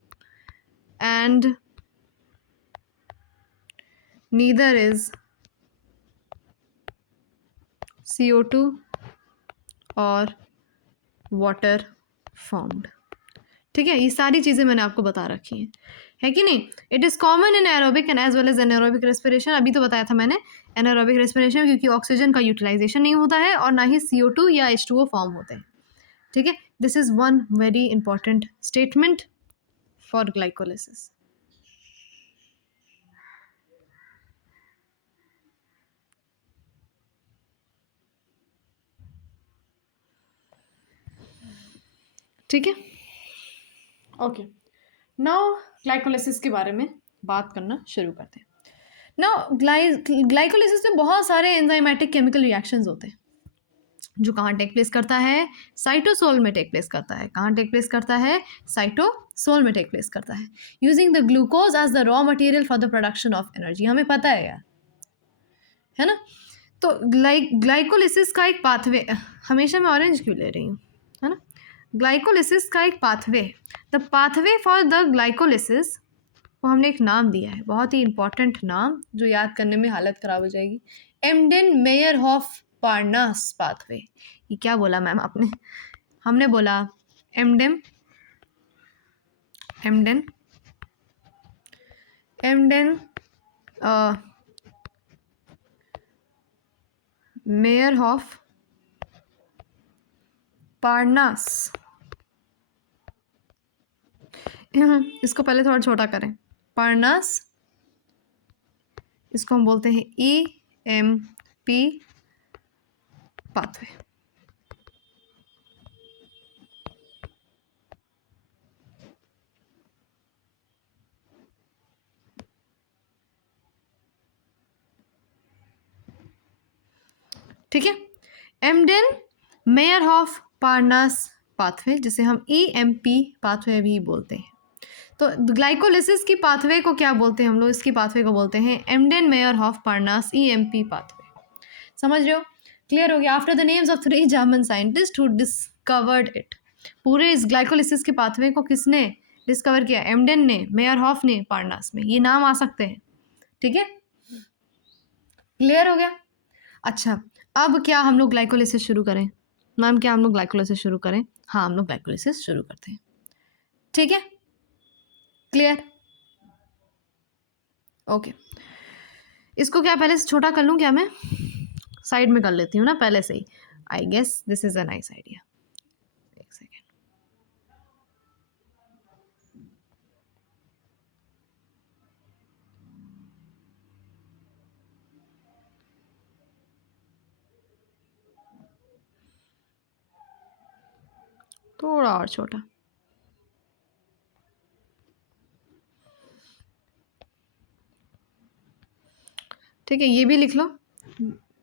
and neither is CO2 और water formed, ठीक है। ये सारी चीज़ें मैंने आपको बता रखी हैं, है कि नहीं। It is common in aerobic and as well as anaerobic respiration, अभी तो बताया था मैंने एनारोबिक रेस्पिरेशन, क्योंकि ऑक्सीजन का यूटिलाइजेशन नहीं होता है और ना ही CO2 या H2O फॉर्म होते हैं, ठीक है। This is one very important statement for glycolysis. ठीक है, ओके। नाउ ग्लाइकोलिसिस के बारे में बात करना शुरू करते हैं। नाउ ग्लाइकोलिसिस में बहुत सारे एंजाइमेटिक केमिकल रिएक्शंस होते हैं जो कहाँ टेक प्लेस करता है, साइटोसोल में टेक प्लेस करता है। कहाँ टेक प्लेस करता है, साइटोसोल में टेक प्लेस करता है, using the glucose as the raw material for the production of energy. हमें पता है यार, है ना। तो ग्लाइकोलिसिस का एक पाथवे, हमेशा मैं ऑरेंज क्यों ले रही हूँ, है ना। ग्लाइकोलिसिस का एक pathway, the pathway for the glycolysis को हमने एक नाम दिया है, बहुत ही इंपॉर्टेंट नाम जो याद करने में हालत ख़राब हो जाएगी, एमडेन मेयरहॉफ पार्नास पाथवे। ये क्या बोला मैम आपने? हमने बोला एमडेन एमडेन एमडेन मेयरहॉफ पार्नास। इसको पहले थोड़ा छोटा करें, पार्नास, इसको हम बोलते हैं EMP पाथवे। ठीक है। एमडेन मेयरहॉफ पार्नास पाथवे, जिसे हम EMP पाथवे भी बोलते हैं। तो ग्लाइकोलिसिस की पाथवे को क्या बोलते हैं हम लोग? इसकी पाथवे को बोलते हैं एमडेन मेयरहॉफ पार्नास EMP पाथवे। समझ रहे हो? क्लियर हो गया? After the names of 3 German scientist who discovered it. पूरे इस ग्लाइकोलिसिस के पाथवे को किसने डिस्कवर किया? एमडेन ने, मेयरहॉफ ने, पार्नास में। ये नाम आ सकते हैं, ठीक है। क्लियर हो गया? अच्छा, अब क्या हम लोग ग्लाइकोलिसिस शुरू करें? मैम क्या हम लोग ग्लाइकोलिसिस शुरू करें? हाँ, हम लोग ग्लाइकोलिसिस शुरू करते हैं, ठीक है। क्लियर? ओके। इसको क्या पहले से छोटा कर लूँ क्या? मैं साइड में कर लेती हूँ ना पहले से ही। I guess this is a nice idea. एक सेकेंड। थोड़ा और छोटा। ठीक है, ये भी लिख लो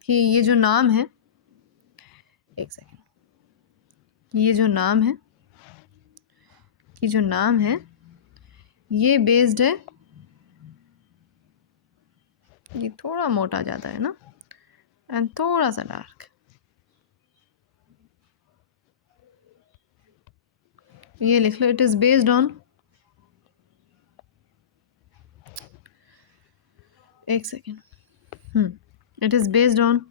कि ये जो नाम है, एक सेकेंड, ये जो नाम है, ये जो नाम है, ये बेस्ड है, ये थोड़ा मोटा ज़्यादा है ना, एंड थोड़ा सा डार्क। ये लिख लो, इट इज़ बेस्ड ऑन, एक second, it is based on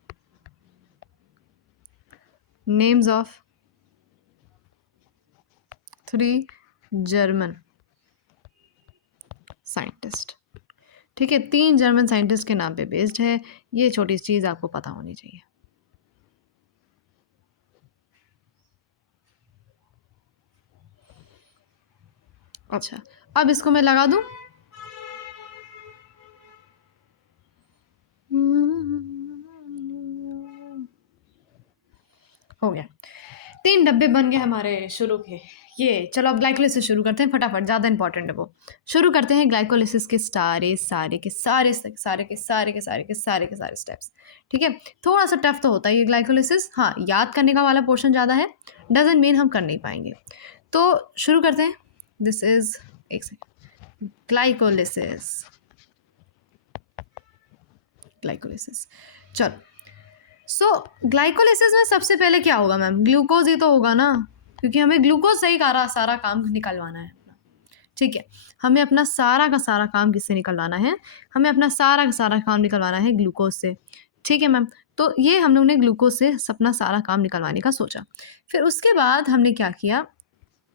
names of 3 German scientist. ठीक है, 3 जर्मन साइंटिस्ट के नाम पे बेस्ड है। ये छोटी चीज़ आपको पता होनी चाहिए। अच्छा, अब इसको मैं लगा दूं। हो गया, 3 डब्बे बन गए हमारे शुरू के। ये चलो अब ग्लाइकोलिसिस शुरू करते हैं फटाफट, ज़्यादा इंपॉर्टेंट है वो। शुरू करते हैं ग्लाइकोलिसिस के सारे स्टेप्स। ठीक है, थोड़ा सा टफ तो होता है ये ग्लाइकोलिसिस। हाँ, याद करने का वाला पोर्शन ज़्यादा है, डजंट मीन हम कर नहीं पाएंगे। तो शुरू करते हैं। दिस इज, एक सेकेंड, ग्लाइकोलिसिस। चलो, सो ग्लाइकोलिसिस में सबसे पहले क्या होगा मैम? ग्लूकोज ही तो होगा ना, क्योंकि हमें ग्लूकोज से ही सारा काम निकलवाना है अपना। ठीक है, हमें अपना सारा का सारा काम किससे निकलवाना है? हमें अपना सारा का सारा काम निकलवाना है ग्लूकोज से। ठीक है मैम, तो ये हम लोग ने ग्लूकोज से अपना सारा काम निकलवाने का सोचा। फिर उसके बाद हमने क्या किया,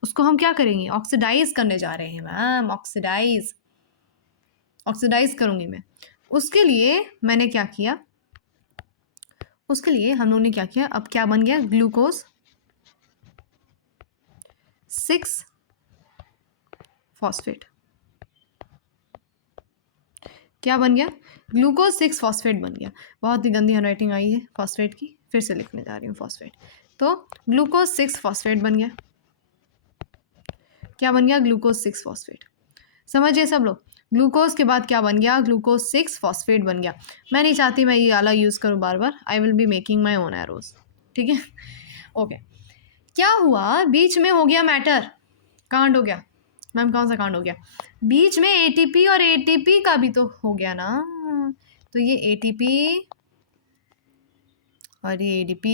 उसको हम क्या करेंगे? ऑक्सीडाइज करने जा रहे हैं मैम, ऑक्सीडाइज करूँगी मैं। उसके लिए मैंने क्या किया, उसके लिए हम लोगों ने क्या किया, अब क्या बन गया? Glucose 6 phosphate. क्या बन गया? ग्लूकोज 6 फॉस्फेट बन गया। बहुत ही गंदी हैंडराइटिंग आई है फॉस्फेट की, फिर से लिखने जा रही हूँ फॉस्फेट। तो ग्लूकोज 6 फॉस्फेट बन गया। क्या बन गया? Glucose 6 phosphate. समझिए सब लोग, ग्लूकोज के बाद क्या बन गया? ग्लूकोज 6 फॉस्फेट बन गया। मैं नहीं चाहती मैं ये वाला यूज़ करूँ बार बार, I will be making my own arrows. ठीक है, ओके। क्या हुआ? बीच में हो गया मैटर, कांड हो गया। मैम कौन सा कांड हो गया? बीच में ATP और ATP का भी तो हो गया ना। तो ये ATP और ये ADP,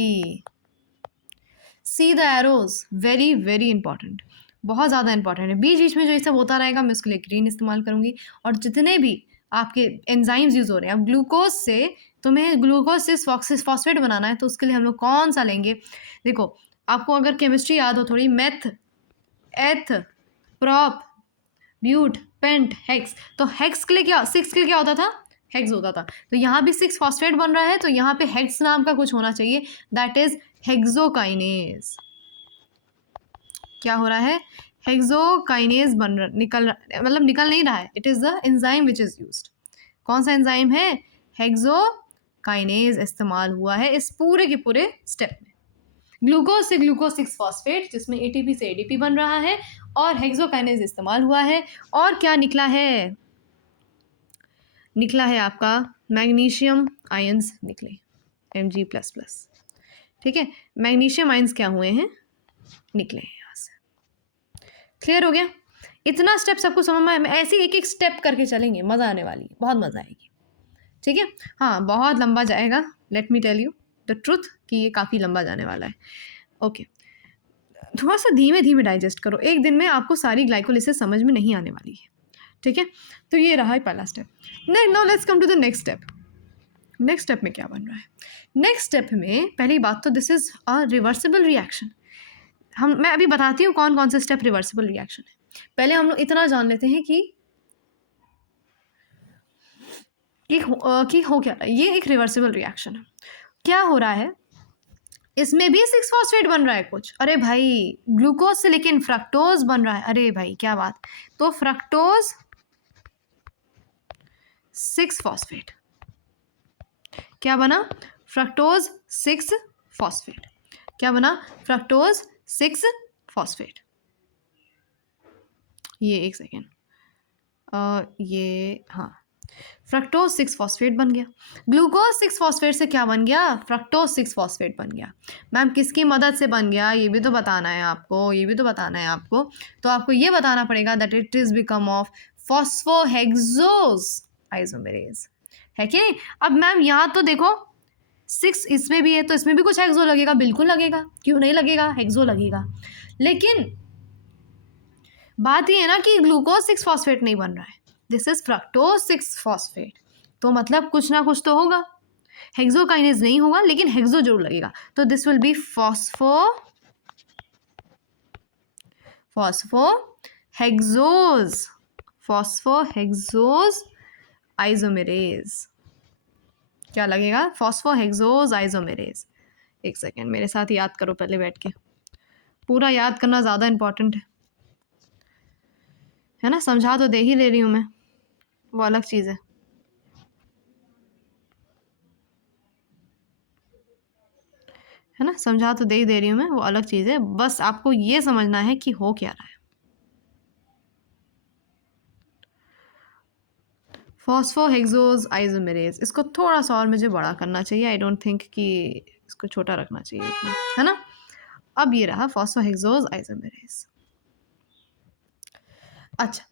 see the arrows, very very important, बहुत ज़्यादा इंपॉर्टेंट है। बीच बीच में जो ये सब होता रहेगा मैं उसके लिए ग्रीन इस्तेमाल करूँगी। और जितने भी आपके एंजाइम्स यूज़ हो रहे हैं, अब ग्लूकोज से तुम्हें ग्लूकोज से फॉस्फेट बनाना है, तो उसके लिए हम लोग कौन सा लेंगे? देखो, आपको अगर केमिस्ट्री याद हो थोड़ी, मेथ, एथ, प्रॉप, ब्यूट, पेंट, हेक्स, तो हेक्स के लिए क्या, 6 के लिए क्या होता था? हेक्स होता था। तो यहाँ भी 6 फॉस्फेट बन रहा है, तो यहाँ पे हेक्स नाम का कुछ होना चाहिए, दैट इज हेक्सोकाइनेज। क्या हो रहा है? हेक्सोकाइनेज निकल नहीं रहा है, it is the enzyme which is used. कौन सा एंजाइम है? हेक्सोकाइनेज इस्तेमाल हुआ है इस पूरे के पूरे स्टेप में। ग्लूकोज से ग्लूकोज 6 फॉस्फेट, जिसमें ATP से ADP बन रहा है, और हेक्सोकाइनेज इस्तेमाल हुआ है। और क्या निकला है? निकला है आपका मैग्नीशियम आयंस निकले। Mg++। ठीक है, मैग्नीशियम आइंस क्या हुए हैं, निकले हैं यहाँ से। क्लियर हो गया? इतना स्टेप सबको समझ में, ऐसे एक एक स्टेप करके चलेंगे, मज़ा आने वाली है, बहुत मज़ा आएगी। ठीक है, हाँ बहुत लंबा जाएगा, let me tell you the truth कि ये काफ़ी लंबा जाने वाला है। ओके, थोड़ा सा धीमे धीमे डाइजेस्ट करो, एक दिन में आपको सारी ग्लाइकोलिसिस समझ में नहीं आने वाली है। ठीक है, तो ये रहा पहला step. Now let's come to the next step. Next step में क्या बन रहा है? नेक्स्ट स्टेप में पहली बात तो this is a reversible reaction. मैं अभी बताती हूँ कौन कौन से स्टेप रिवर्सिबल रिएक्शन है। पहले हम लोग इतना जान लेते हैं कि हो क्या रहा है। ये एक रिवर्सिबल रिएक्शन है। क्या हो रहा है, इसमें भी 6-फॉस्फेट बन रहा है कुछ। अरे भाई, ग्लूकोज से लेकिन फ्रक्टोज बन रहा है। अरे भाई क्या बात। तो फ्रक्टोज 6-फॉस्फेट क्या बना? फ्रक्टोज 6-फॉस्फेट क्या बना? फ्रक्टोज 6-फॉस्फेट। ये एक सेकेंड, ये हाँ, फ्रक्टोज 6-फॉस्फेट बन गया। ग्लूकोज 6-फॉस्फेट से क्या बन गया? फ्रक्टोज 6-फॉस्फेट बन गया। मैम किसकी मदद से बन गया, ये भी तो बताना है आपको, ये भी तो बताना है आपको। तो आपको ये बताना पड़ेगा that it is become of phosphohexose isomerase, है कि नहीं? अब मैम यहाँ तो देखो 6 इसमें भी है, तो इसमें भी कुछ हेक्सो लगेगा, बिल्कुल लगेगा, क्यों नहीं लगेगा, हेक्सो लगेगा। लेकिन बात ये है ना कि ग्लूकोज 6-फॉस्फेट नहीं बन रहा है, दिस इज फ्रक्टोज 6-फॉस्फेट। तो मतलब कुछ ना कुछ तो होगा, हेक्सोकाइनेज नहीं होगा लेकिन हेक्सो जरूर लगेगा। तो दिस विल बी फॉस्फोहेक्सोज आइसोमेरेज। क्या लगेगा? फॉस्फोहेक्सोज आइसोमेरेज। एक सेकेंड, मेरे साथ याद करो पहले बैठ के, पूरा याद करना ज़्यादा इंपॉर्टेंट है ना। समझा तो दे ही ले रही हूँ मैं, वो अलग चीज़ है ना, समझा तो दे ही दे रही हूँ मैं, वो अलग चीज़ है। बस आपको ये समझना है कि हो क्या रहा है। फॉस्फोहेक्सोज आइसोमेरेज, इसको थोड़ा सा और मुझे बड़ा करना चाहिए, आई डोंट थिंक कि इसको छोटा रखना चाहिए इतना, है ना। अब ये रहा फॉस्फोहेक्सोज आइसोमेरेज। अच्छा,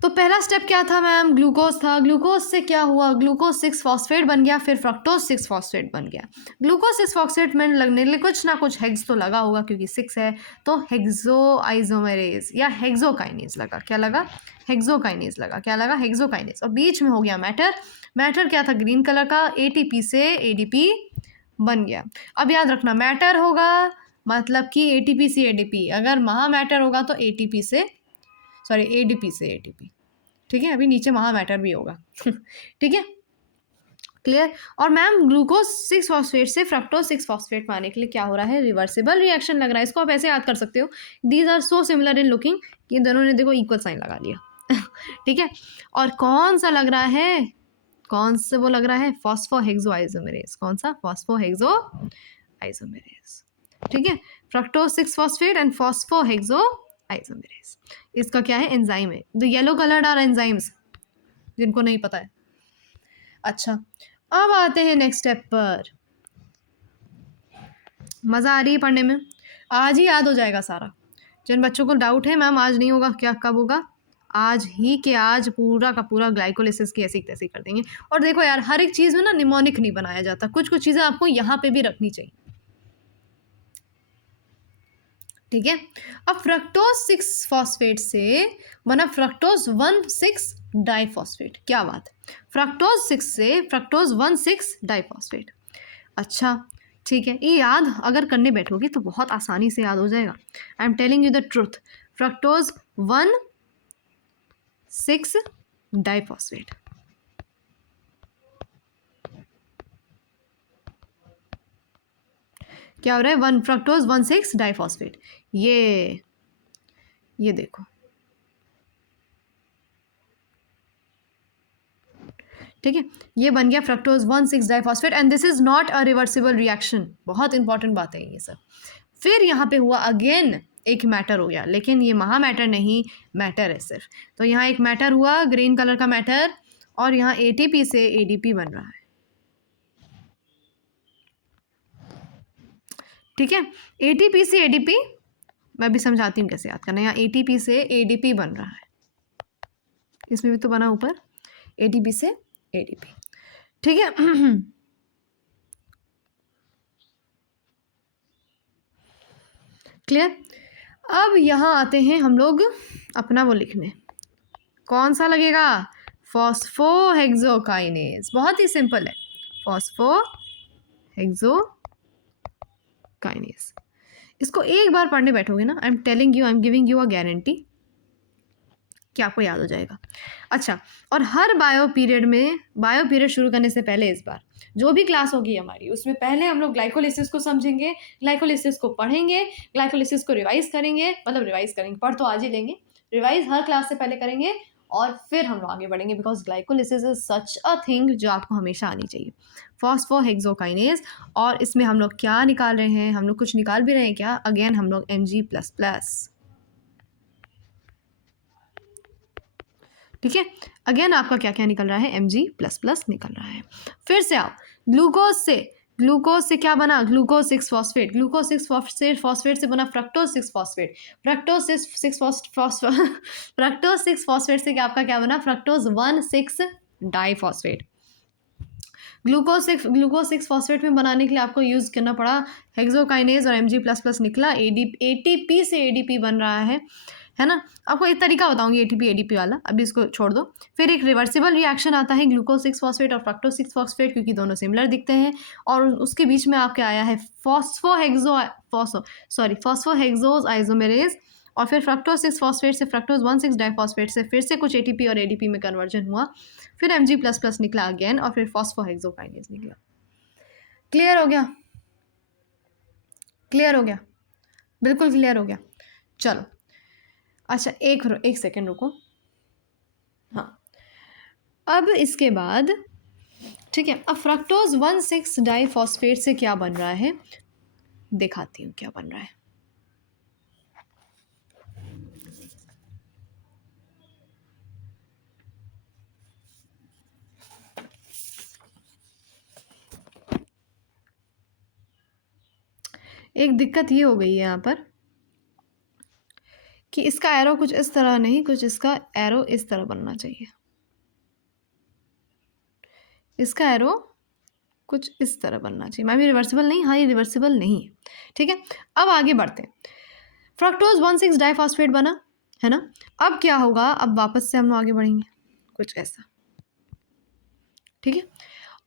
तो पहला स्टेप क्या था मैम? ग्लूकोज था। ग्लूकोज से क्या हुआ? ग्लूकोज 6-फॉस्फेट बन गया, फिर फ्रक्टोज 6-फॉस्फेट बन गया। ग्लूकोज 6-फॉस्फेट में लगने के लिए कुछ ना कुछ हेक्स तो लगा होगा, क्योंकि 6 है, तो हेक्सो आइसोमेरेज या हेक्सोकाइनेज लगा। क्या लगा? हेक्सोकाइनेज लगा। क्या लगा? हेक्सोकाइनेज। और बीच में हो गया मैटर। मैटर क्या था? ग्रीन कलर का, एटीपी से एडीपी बन गया। अब याद रखना, मैटर होगा मतलब कि एटीपी से एडीपी, अगर महा मैटर होगा तो एटीपी से एडीपी से एटीपी। ठीक है, अभी नीचे महा मैटर भी होगा। ठीक है, क्लियर। और मैम ग्लूकोज 6-फॉस्फेट से फ्रक्टोज 6-फॉस्फेट में आने के लिए क्या हो रहा है? रिवर्सिबल रिएक्शन लग रहा है। इसको आप ऐसे याद कर सकते हो, these are so similar in looking कि दोनों ने देखो इक्वल साइन लगा लिया। ठीक है, और कौन सा लग रहा है? कौन सा वो लग रहा है? Phosphohexo isomerase. कौन सा? Phosphohexo isomerase. ठीक है, fructose six phosphate and phosphohexo isomerase. इसका क्या है? एंजाइम है। The yellow coloured are enzymes, जिनको नहीं पता है। अच्छा, अब आते हैं नेक्स्ट स्टेप पर। मज़ा आ रही है पढ़ने में? आज ही याद हो जाएगा सारा। जिन बच्चों को डाउट है मैम आज नहीं होगा, क्या कब होगा? आज ही के आज पूरा का पूरा ग्लाइकोलिसिस की ऐसी तैसी कर देंगे। और देखो यार, हर एक चीज़ में ना निमोनिक नहीं बनाया जाता, कुछ कुछ चीज़ें आपको यहाँ पे भी रखनी चाहिए। ठीक है, अब फ्रक्टोज 6-फॉस्फेट से बना फ्रक्टोज 1,6-डाइफॉस्फेट। क्या बात है, फ्रक्टोज 6 से फ्रक्टोज 1,6-डाइफॉस्फेट। अच्छा ठीक है, ये याद अगर करने बैठोगे तो बहुत आसानी से याद हो जाएगा। I am telling you the truth, fructose 1,6-डाइफॉस्फेट। क्या हो रहा है? फ्रक्टोज 1,6-डाइफॉस्फेट। ये देखो, ठीक है, ये बन गया फ्रक्टोज 1,6-डाइफॉस्फेट and this is not a reversible reaction. बहुत इंपॉर्टेंट बात है ये सब। फिर यहाँ पे हुआ अगेन एक मैटर हो गया, लेकिन ये महा मैटर नहीं, मैटर है सिर्फ। तो यहाँ एक मैटर हुआ, ग्रीन कलर का मैटर, और यहाँ एटीपी से एडीपी बन रहा है। ठीक है, एटीपी से एडीपी, मैं भी समझाती हूँ कैसे याद करना है। यहाँ एटीपी से एडीपी बन रहा है, इसमें भी तो बना ऊपर एटीपी से एडीपी, ठीक है। क्लियर। अब यहाँ आते हैं हम लोग अपना वो लिखने, कौन सा लगेगा, फॉस्फोहेक्सोकाइनेज, बहुत ही सिंपल है, फॉस्फोहेक्सोकाइनेज। इसको एक बार पढ़ने बैठोगे ना, आई am telling you, I am giving you a guarantee कि आपको याद हो जाएगा। अच्छा, और हर बायो पीरियड शुरू करने से पहले इस बार जो भी क्लास होगी हमारी, उसमें पहले हम लोग ग्लाइकोलिसिस को समझेंगे, ग्लाइकोलिसिस को पढ़ेंगे, ग्लाइकोलिसिस को रिवाइज करेंगे, पढ़ तो आज ही लेंगे, रिवाइज हर क्लास से पहले करेंगे, और फिर हम लोग आगे बढ़ेंगे, because glycolysis is such a thing जो आपको हमेशा आनी चाहिए, फॉस्फोहेक्सोकाइनेज। और इसमें हम लोग क्या निकाल रहे हैं, हम लोग कुछ निकाल भी रहे हैं क्या, अगेन हम लोग Mg++, ठीक है। अगेन आपका क्या क्या निकल रहा है, Mg++ निकल रहा है। फिर से आप ग्लूकोज से क्या बना, ग्लूकोज 6 फॉस्फेट, ग्लूकोज 6 फॉस्फेट से बना फ्रक्टोज 6 फॉस्फेट, फ्रक्टोज 6 फॉस्फेट से क्या आपका क्या बना, फ्रक्टोज 1,6 डाइफॉस्फेट। ग्लूकोज 6 फॉस्फेट में बनाने के लिए आपको यूज़ करना पड़ा हेक्सोकाइनेज और Mg++ निकला, एटीपी से एडीपी बन रहा है ना। आपको एक तरीका बताऊंगी एटीपी एडीपी वाला, अभी इसको छोड़ दो। फिर एक रिवर्सिबल रिएक्शन आता है ग्लूकोज 6 फॉस्फेट और फ्रक्टोज 6 फॉस्फेट, क्योंकि दोनों सिमिलर दिखते हैं, और उसके बीच में आपके आया है फॉस्फोहेक्सोज आइसोमेरेज, और फिर फ्रक्टोज 6 फॉस्फेट से फ्रक्टोज 1,6 डाइफॉस्फेट से फिर से कुछ एटीपी और एडीपी में कन्वर्जन हुआ, फिर Mg++ निकला अगेन, और फिर फॉस्फोहेक्सोकाइनेज निकला। क्लियर हो गया, क्लियर हो गया, बिल्कुल क्लियर हो गया। चलो अच्छा, एक सेकेंड रुको। हाँ, अब इसके बाद ठीक है, अब फ्रक्टोज 1,6 डाइफॉस्फेट से क्या बन रहा है, दिखाती हूँ क्या बन रहा है। एक दिक्कत ये हो गई है यहाँ पर कि इसका एरो कुछ इस तरह नहीं, कुछ इसका एरो इस तरह बनना चाहिए, इसका एरो कुछ इस तरह बनना चाहिए। मैं भी रिवर्सिबल नहीं, हाँ ये रिवर्सिबल नहीं है, ठीक है। अब आगे बढ़ते हैं, फ्रक्टोज 1,6 डाइफॉस्फेट बना है ना। अब क्या होगा, अब वापस से हम लोग आगे बढ़ेंगे कुछ ऐसा, ठीक है।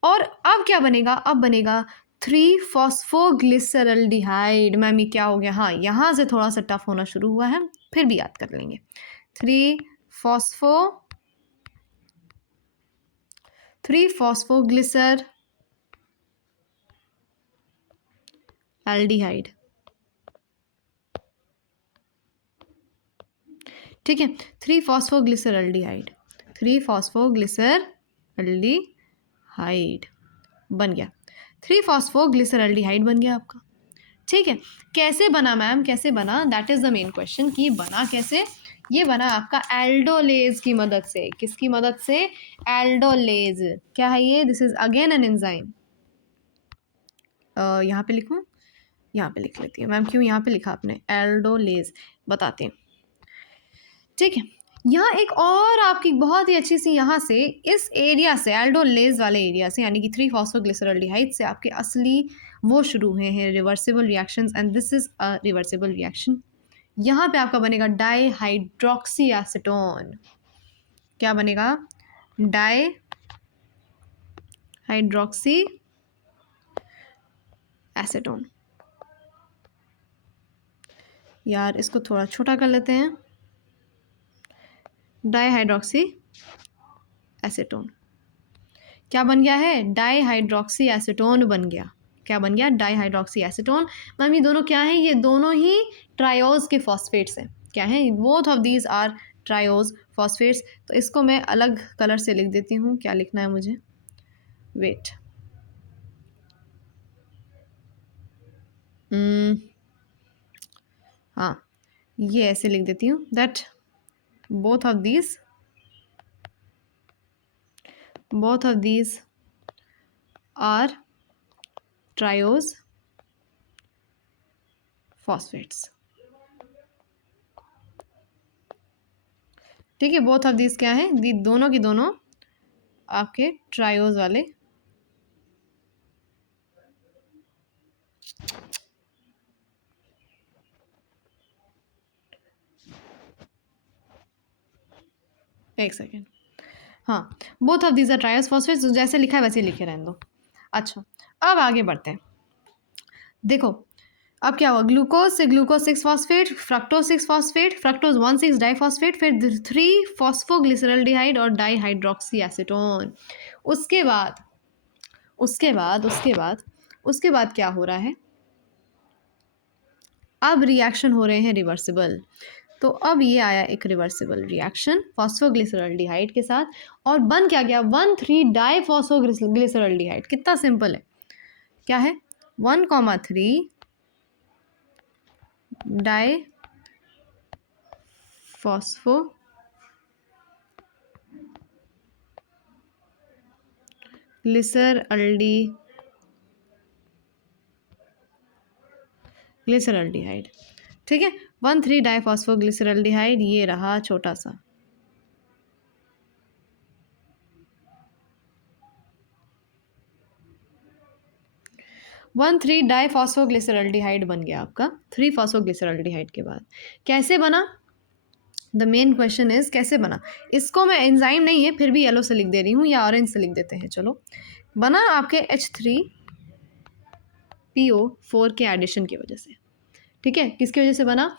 और अब क्या बनेगा, अब बनेगा 3-फॉस्फोग्लिसरल्डिहाइड। मैम ये क्या हो गया, हाँ यहाँ से थोड़ा सा टफ होना शुरू हुआ है, फिर भी याद कर लेंगे। 3-फॉस्फोग्लिसरल्डिहाइड, ठीक है। 3-फॉस्फोग्लिसरल्डिहाइड बन गया, 3-फॉस्फोग्लिसरल्डिहाइड बन गया आपका, ठीक है। कैसे बना मैम, कैसे बना, that is the main question कि बना कैसे। ये बना आपका एल्डोलेज की मदद से, किसकी मदद से, एल्डोलेज। क्या है ये, this is again an enzyme. यहाँ पे लिखूँ, यहाँ पे लिख लेती हूँ मैम, क्यों यहाँ पे लिखा आपने, एल्डोलेज, बताते हैं, ठीक है। यहाँ एक और आपकी बहुत ही अच्छी सी, यहाँ से इस एरिया से, एल्डोलेज वाले एरिया से, यानी कि 3-फॉस्फोग्लिसरल्डिहाइड से आपके असली वो शुरू हुए हैं reversible reactions, and this is a reversible reaction. यहाँ पे आपका बनेगा डाईहाइड्रोक्सी एसीटोन। क्या बनेगा, डाईहाइड्रोक्सी एसीटोन। यार इसको थोड़ा छोटा कर लेते हैं, डाईहाइड्रोक्सी एसीटोन क्या बन गया है, डाईहाइड्रोक्सी एसीटोन बन गया। क्या बन गया, डाईहाइड्रोक्सी एसीटोन। मैम ये दोनों क्या हैं, ये दोनों ही ट्रायोज के फॉस्फेट्स हैं। क्या हैं, both of these are triose phosphates. तो इसको मैं अलग कलर से लिख देती हूँ, क्या लिखना है मुझे, वेट, हाँ ये ऐसे लिख देती हूँ, that both of these are triose phosphates. ठीक है, बोथ ऑफ दिस क्या है, दोनों की दोनों आपके ट्रायोज वाले एक सेकेंड, हाँ, both of these are triose phosphates, जैसे लिखा है वैसे लिखे रहने दो। अच्छा, अब आगे बढ़ते हैं। देखो अब क्या हुआ, ग्लूकोज से glucose 6 phosphate, fructose 6 phosphate, fructose 1 6 diphosphate, फिर 3 फॉस्फोग्लिसरल्डिहाइड और डाईहाइड्रोक्सी एसीटोन। उसके बाद उसके बाद उसके बाद उसके बाद क्या हो रहा है, अब रिएक्शन हो रहे हैं रिवर्सिबल। तो अब ये आया एक रिवर्सिबल रिएक्शन फॉस्फोग्लिसरल्डिहाइड के साथ, और बन क्या गया, 1 3 डाईफॉस्फोग्लिसरल्डिहाइड। कितना सिंपल है, क्या है, 1 3 डाई फॉस्फो ग्लिसरल्डिहाइड। ठीक है, 1 3 डाईफॉस्फोग्लिसरल्डिहाइड, ये रहा छोटा सा। वन 3 डाईफॉस्फोग्लिसरल्डिहाइड बन गया आपका 3 फॉस्फोग्लिसरल्डिहाइड के बाद। कैसे बना, द मेन क्वेश्चन इज कैसे बना। इसको मैं एंजाइम नहीं है फिर भी येलो से लिख दे रही हूँ, या ऑरेंज से लिख देते हैं, चलो। बना आपके H3PO4 के एडिशन की वजह से। ठीक है, किसकी वजह से बना,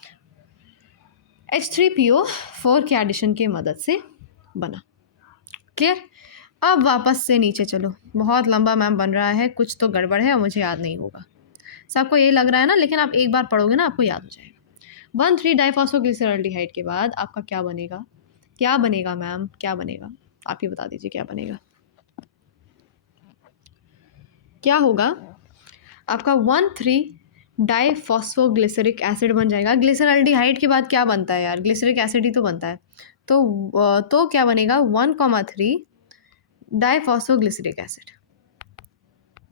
H3PO4 के एडिशन की मदद से बना। क्लियर। अब वापस से नीचे चलो, बहुत लंबा मैम बन रहा है, कुछ तो गड़बड़ है और मुझे याद नहीं होगा। सबको ये लग रहा है ना, लेकिन आप एक बार पढ़ोगे ना आपको याद हो जाएगा। 1 3 डाईफॉस्फोग्लिसरल्डिहाइड के बाद आपका क्या बनेगा, क्या बनेगा मैम, क्या बनेगा, आप ही बता दीजिए क्या बनेगा। क्या होगा आपका 1 3 डाईफॉस्फोग्लिसरिक एसिड बन जाएगा। ग्लिसरल्डिहाइड के बाद क्या बनता है यार, ग्लिसरिक एसिड ही तो बनता है। तो क्या बनेगा, 1 3 डाईफॉस्फोग्लिसरिक एसिड,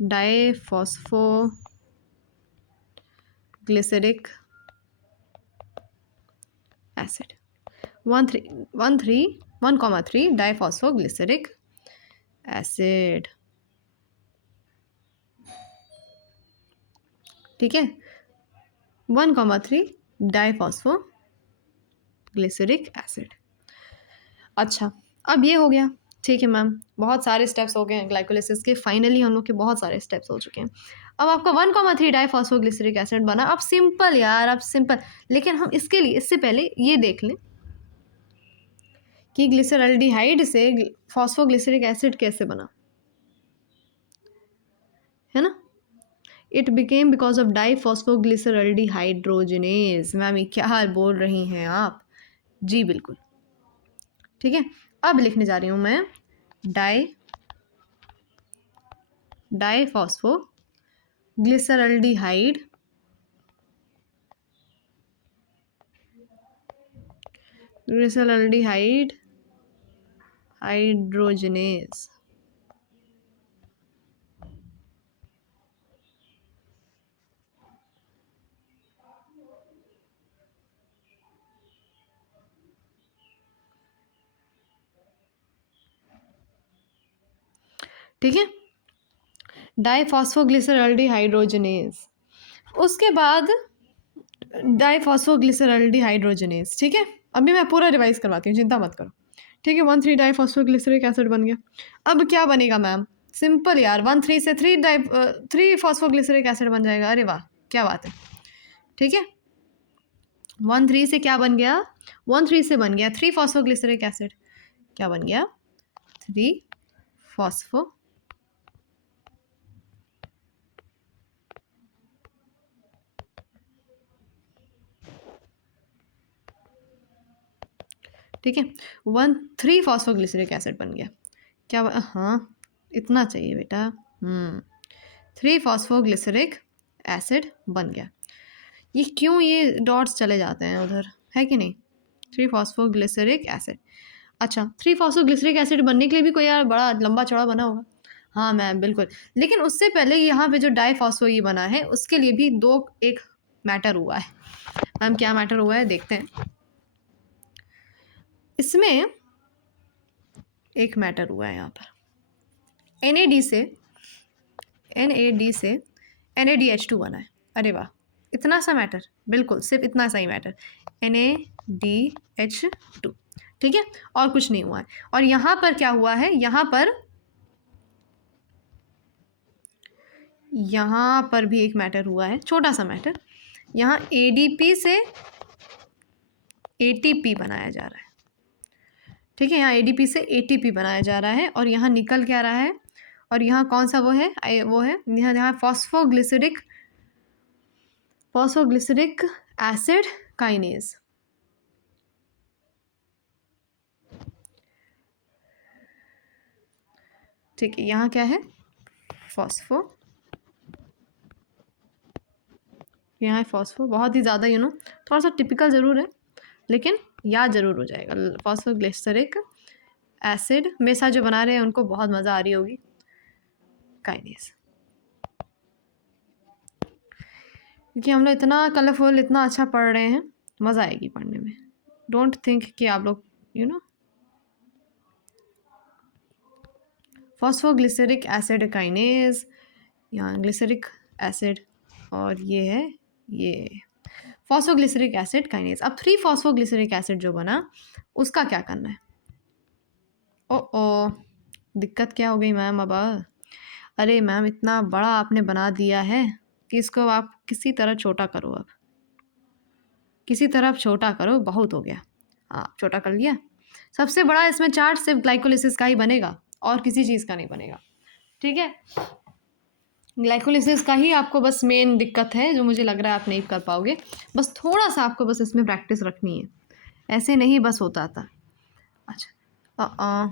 डाईफॉस्फोग्लिसरिक एसिड, 1 3 डाईफॉस्फोग्लिसरिक एसिड। ठीक है, 1 3 डाईफॉस्फोग्लिसरिक एसिड। अच्छा, अब ये हो गया। ठीक है मैम, बहुत सारे स्टेप्स हो गए हैं ग्लाइकोलिसिस के, फाइनली हम लोग के बहुत सारे स्टेप्स हो चुके हैं। अब आपका 1 3 डाईफॉस्फोग्लिसरिक एसिड बना। अब सिंपल यार, अब सिंपल, लेकिन हम इसके लिए इससे पहले ये देख लें कि ग्लिसरल्डिहाइड से फॉस्फोग्लिसरिक एसिड कैसे बना, है ना। It became because of diphosphoglyceraldehyde dehydrogenase. Ma'am ये क्या बोल रही हैं आप, जी बिल्कुल। ठीक है, अब लिखने जा रही हूँ मैं डाईफॉस्फोग्लिसरल्डिहाइड हाइड्रोजिनेज। ठीक है, डाईफॉस्फोग्लिसरल्डिहाइड्रोजिनेज, उसके बाद डाईफॉस्फोग्लिसरल्डिहाइड्रोजिनेज। ठीक है, अभी मैं पूरा रिवाइज करवाती हूँ, चिंता मत करो। ठीक है, 1 3 डाईफॉस्फोग्लिसरिक एसिड बन गया। अब क्या बनेगा मैम, सिंपल यार, 1 3 से 3 फॉस्फोग्लिसरिक एसिड बन जाएगा। अरे वाह, क्या बात है। ठीक है, 1 3 से क्या बन गया, 1 3 से बन गया 3 फॉस्फोग्लिसरिक एसिड। क्या बन गया, 3 फॉस्फो ठीक है, 1 3 फॉस्फोग्लिसरिक एसिड बन गया। क्या हाँ, इतना चाहिए बेटा। 3 फॉस्फोग्लिसरिक एसिड बन गया। ये क्यों ये डॉट्स चले जाते हैं उधर, है कि नहीं। 3 फॉस्फोग्लिसरिक एसिड। अच्छा, 3 फॉस्फोग्लिसरिक एसिड बनने के लिए भी कोई यार बड़ा लंबा चौड़ा बना होगा। हाँ मैम बिल्कुल, लेकिन उससे पहले यहाँ पे जो डाईफॉस्फो ये बना है उसके लिए भी एक मैटर हुआ है। मैम क्या मैटर हुआ है देखते हैं। इसमें एक मैटर हुआ है यहाँ पर, NAD से NADH2 बना है। अरे वाह, इतना सा मैटर, बिल्कुल सिर्फ इतना सा ही मैटर, NADH2, ठीक है, और कुछ नहीं हुआ है। और यहाँ पर क्या हुआ है, यहाँ पर भी एक मैटर हुआ है, छोटा सा मैटर। यहाँ ADP से ATP बनाया जा रहा है, ठीक है, यहाँ ADP से ATP बनाया जा रहा है, और यहाँ निकल क्या रहा है, और यहाँ कौन सा वो है यहाँ फॉस्फोग्लिसरिक एसिड काइनेज, ठीक है, यहाँ क्या है, यहाँ है फॉस्फो, बहुत ही ज़्यादा थोड़ा सा टिपिकल ज़रूर है, लेकिन याद ज़रूर हो जाएगा। फॉस्फोग्लिसरिक एसिड मेरे साथ जो बना रहे हैं उनको बहुत मज़ा आ रही होगी, काइनेज, क्योंकि हम लोग इतना कलरफुल, इतना अच्छा पढ़ रहे हैं, मज़ा आएगी पढ़ने में। डोंट थिंक कि आप लोग फॉस्फोग्लिसरिक एसिड काइनेज, यहाँ ग्लिसरिक एसिड, और ये है ये फॉस्फोग्लिसरिक एसिड काइनेज। अब 3 फॉस्फोग्लिसरिक एसिड जो बना उसका क्या करना है। ओ दिक्कत क्या हो गई मैम अब। अरे मैम इतना बड़ा आपने बना दिया है कि इसको आप किसी तरह छोटा करो, अब किसी तरह छोटा करो, बहुत हो गया। हाँ छोटा कर लिया। सबसे बड़ा इसमें चार्ट सिर्फ ग्लाइकोलिसिस का ही बनेगा और किसी चीज़ का नहीं बनेगा, ठीक है। ग्लाइकोलिसिस का ही आपको बस मेन दिक्कत है, जो मुझे लग रहा है आप नहीं कर पाओगे। बस थोड़ा सा आपको बस इसमें प्रैक्टिस रखनी है, ऐसे नहीं बस होता था। अच्छा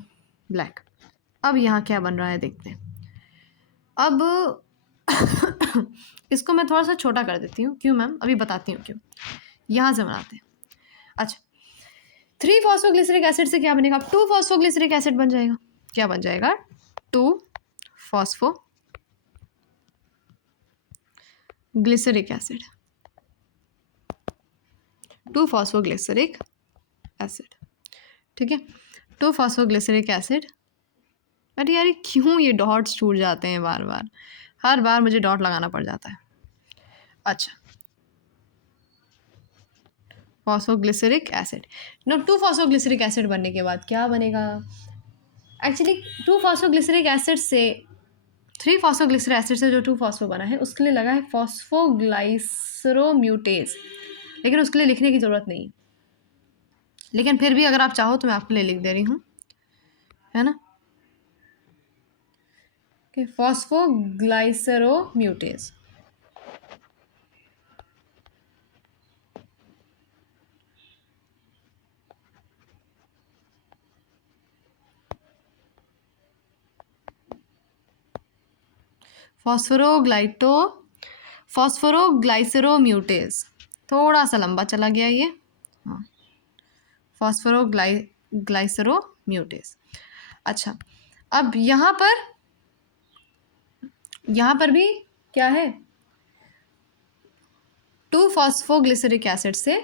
ब्लैक। अब यहाँ क्या बन रहा है देखते हैं। अब इसको मैं थोड़ा सा छोटा कर देती हूँ, क्यों मैम, अभी बताती हूँ क्यों। यहाँ से बनाते हैं। अच्छा 3 फॉस्फोग्लिसरिक एसिड से क्या बनेगा, 2 फॉस्फोग्लिसरिक एसिड बन जाएगा। क्या बन जाएगा, 2 फॉस्फोग्लिसरिक एसिड, 2 फॉस्फोग्लिसरिक एसिड, ठीक है, 2 फॉस्फोग्लिसरिक एसिड। अरे यार क्यों ये डॉट्स छूट जाते हैं बार बार, हर बार मुझे डॉट लगाना पड़ जाता है। अच्छा फॉस्फोग्लिसरिक एसिड, ना 2 फॉस्फोग्लिसरिक एसिड बनने के बाद क्या बनेगा, एक्चुअली 2 फॉस्फोग्लिसरिक एसिड से 3 फॉस्फोग्लिसरिक एसिड से जो 2 फॉस्फो बना है उसके लिए लगा है फॉस्फोग्लाइसरोम्यूटेज, लेकिन उसके लिए लिखने की ज़रूरत नहीं, लेकिन फिर भी अगर आप चाहो तो मैं आपके लिए लिख दे रही हूँ, है ना, कि फॉस्फोग्लाइसरोम्यूटेज। फॉस्फोरोग्लाइसरोम्यूटेज, थोड़ा सा लंबा चला गया ये, हाँ फॉस्फोरोग्लाइसरोम्यूटेज। अच्छा अब यहाँ पर भी क्या है, 2 फॉस्फोग्लिसरिक एसिड से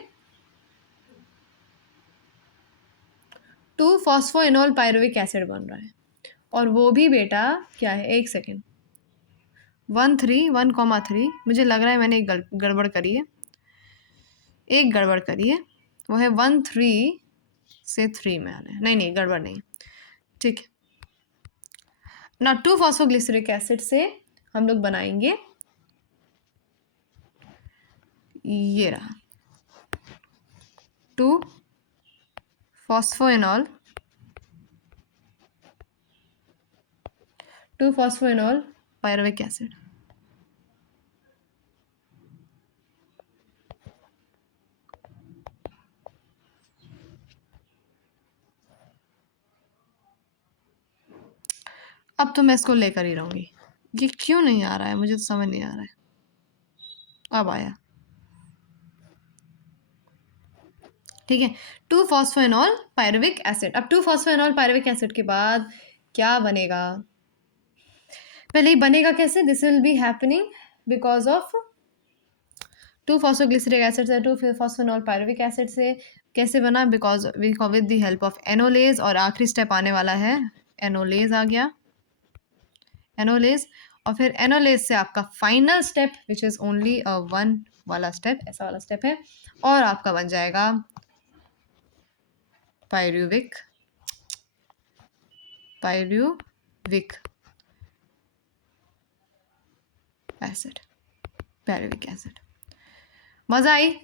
2 फॉस्फोइनोल पायरुविक एसिड बन रहा है, और वो भी बेटा क्या है, 1 सेकेंड, 1,3 मुझे लग रहा है मैंने एक गड़बड़ करी है, वो है 1,3 से 3 में आना है, नहीं गड़बड़ नहीं, ठीक है ना। 2 फॉस्फोग्लिसरिक एसिड से हम लोग बनाएंगे, ये रहा 2 फॉस्फोइनोल पायरुविक एसिड। अब तो मैं इसको लेकर ही रहूँगी, ये क्यों नहीं आ रहा है मुझे तो समझ नहीं आ रहा है। अब आया, ठीक है, 2 फॉस्फोइनोल पायरुविक एसिड। अब 2 फॉस्फोइनोल पायरुविक एसिड के बाद क्या बनेगा, पहले ही बनेगा कैसे, this will be happening because of 2 phosphoglyceric acid से 2 फॉस्फेनॉल पायरुविक एसिड से कैसे बना? Because with the help of enolase, और आखिरी स्टेप आने वाला है एनोलेज आ गया, एनोलेज, और फिर एनोलेज से आपका final step which is only अ 1 वाला स्टेप, ऐसा वाला स्टेप है, और आपका बन जाएगा पायरुविक एसिड, पायरुविक एसिड। मज़ा आई?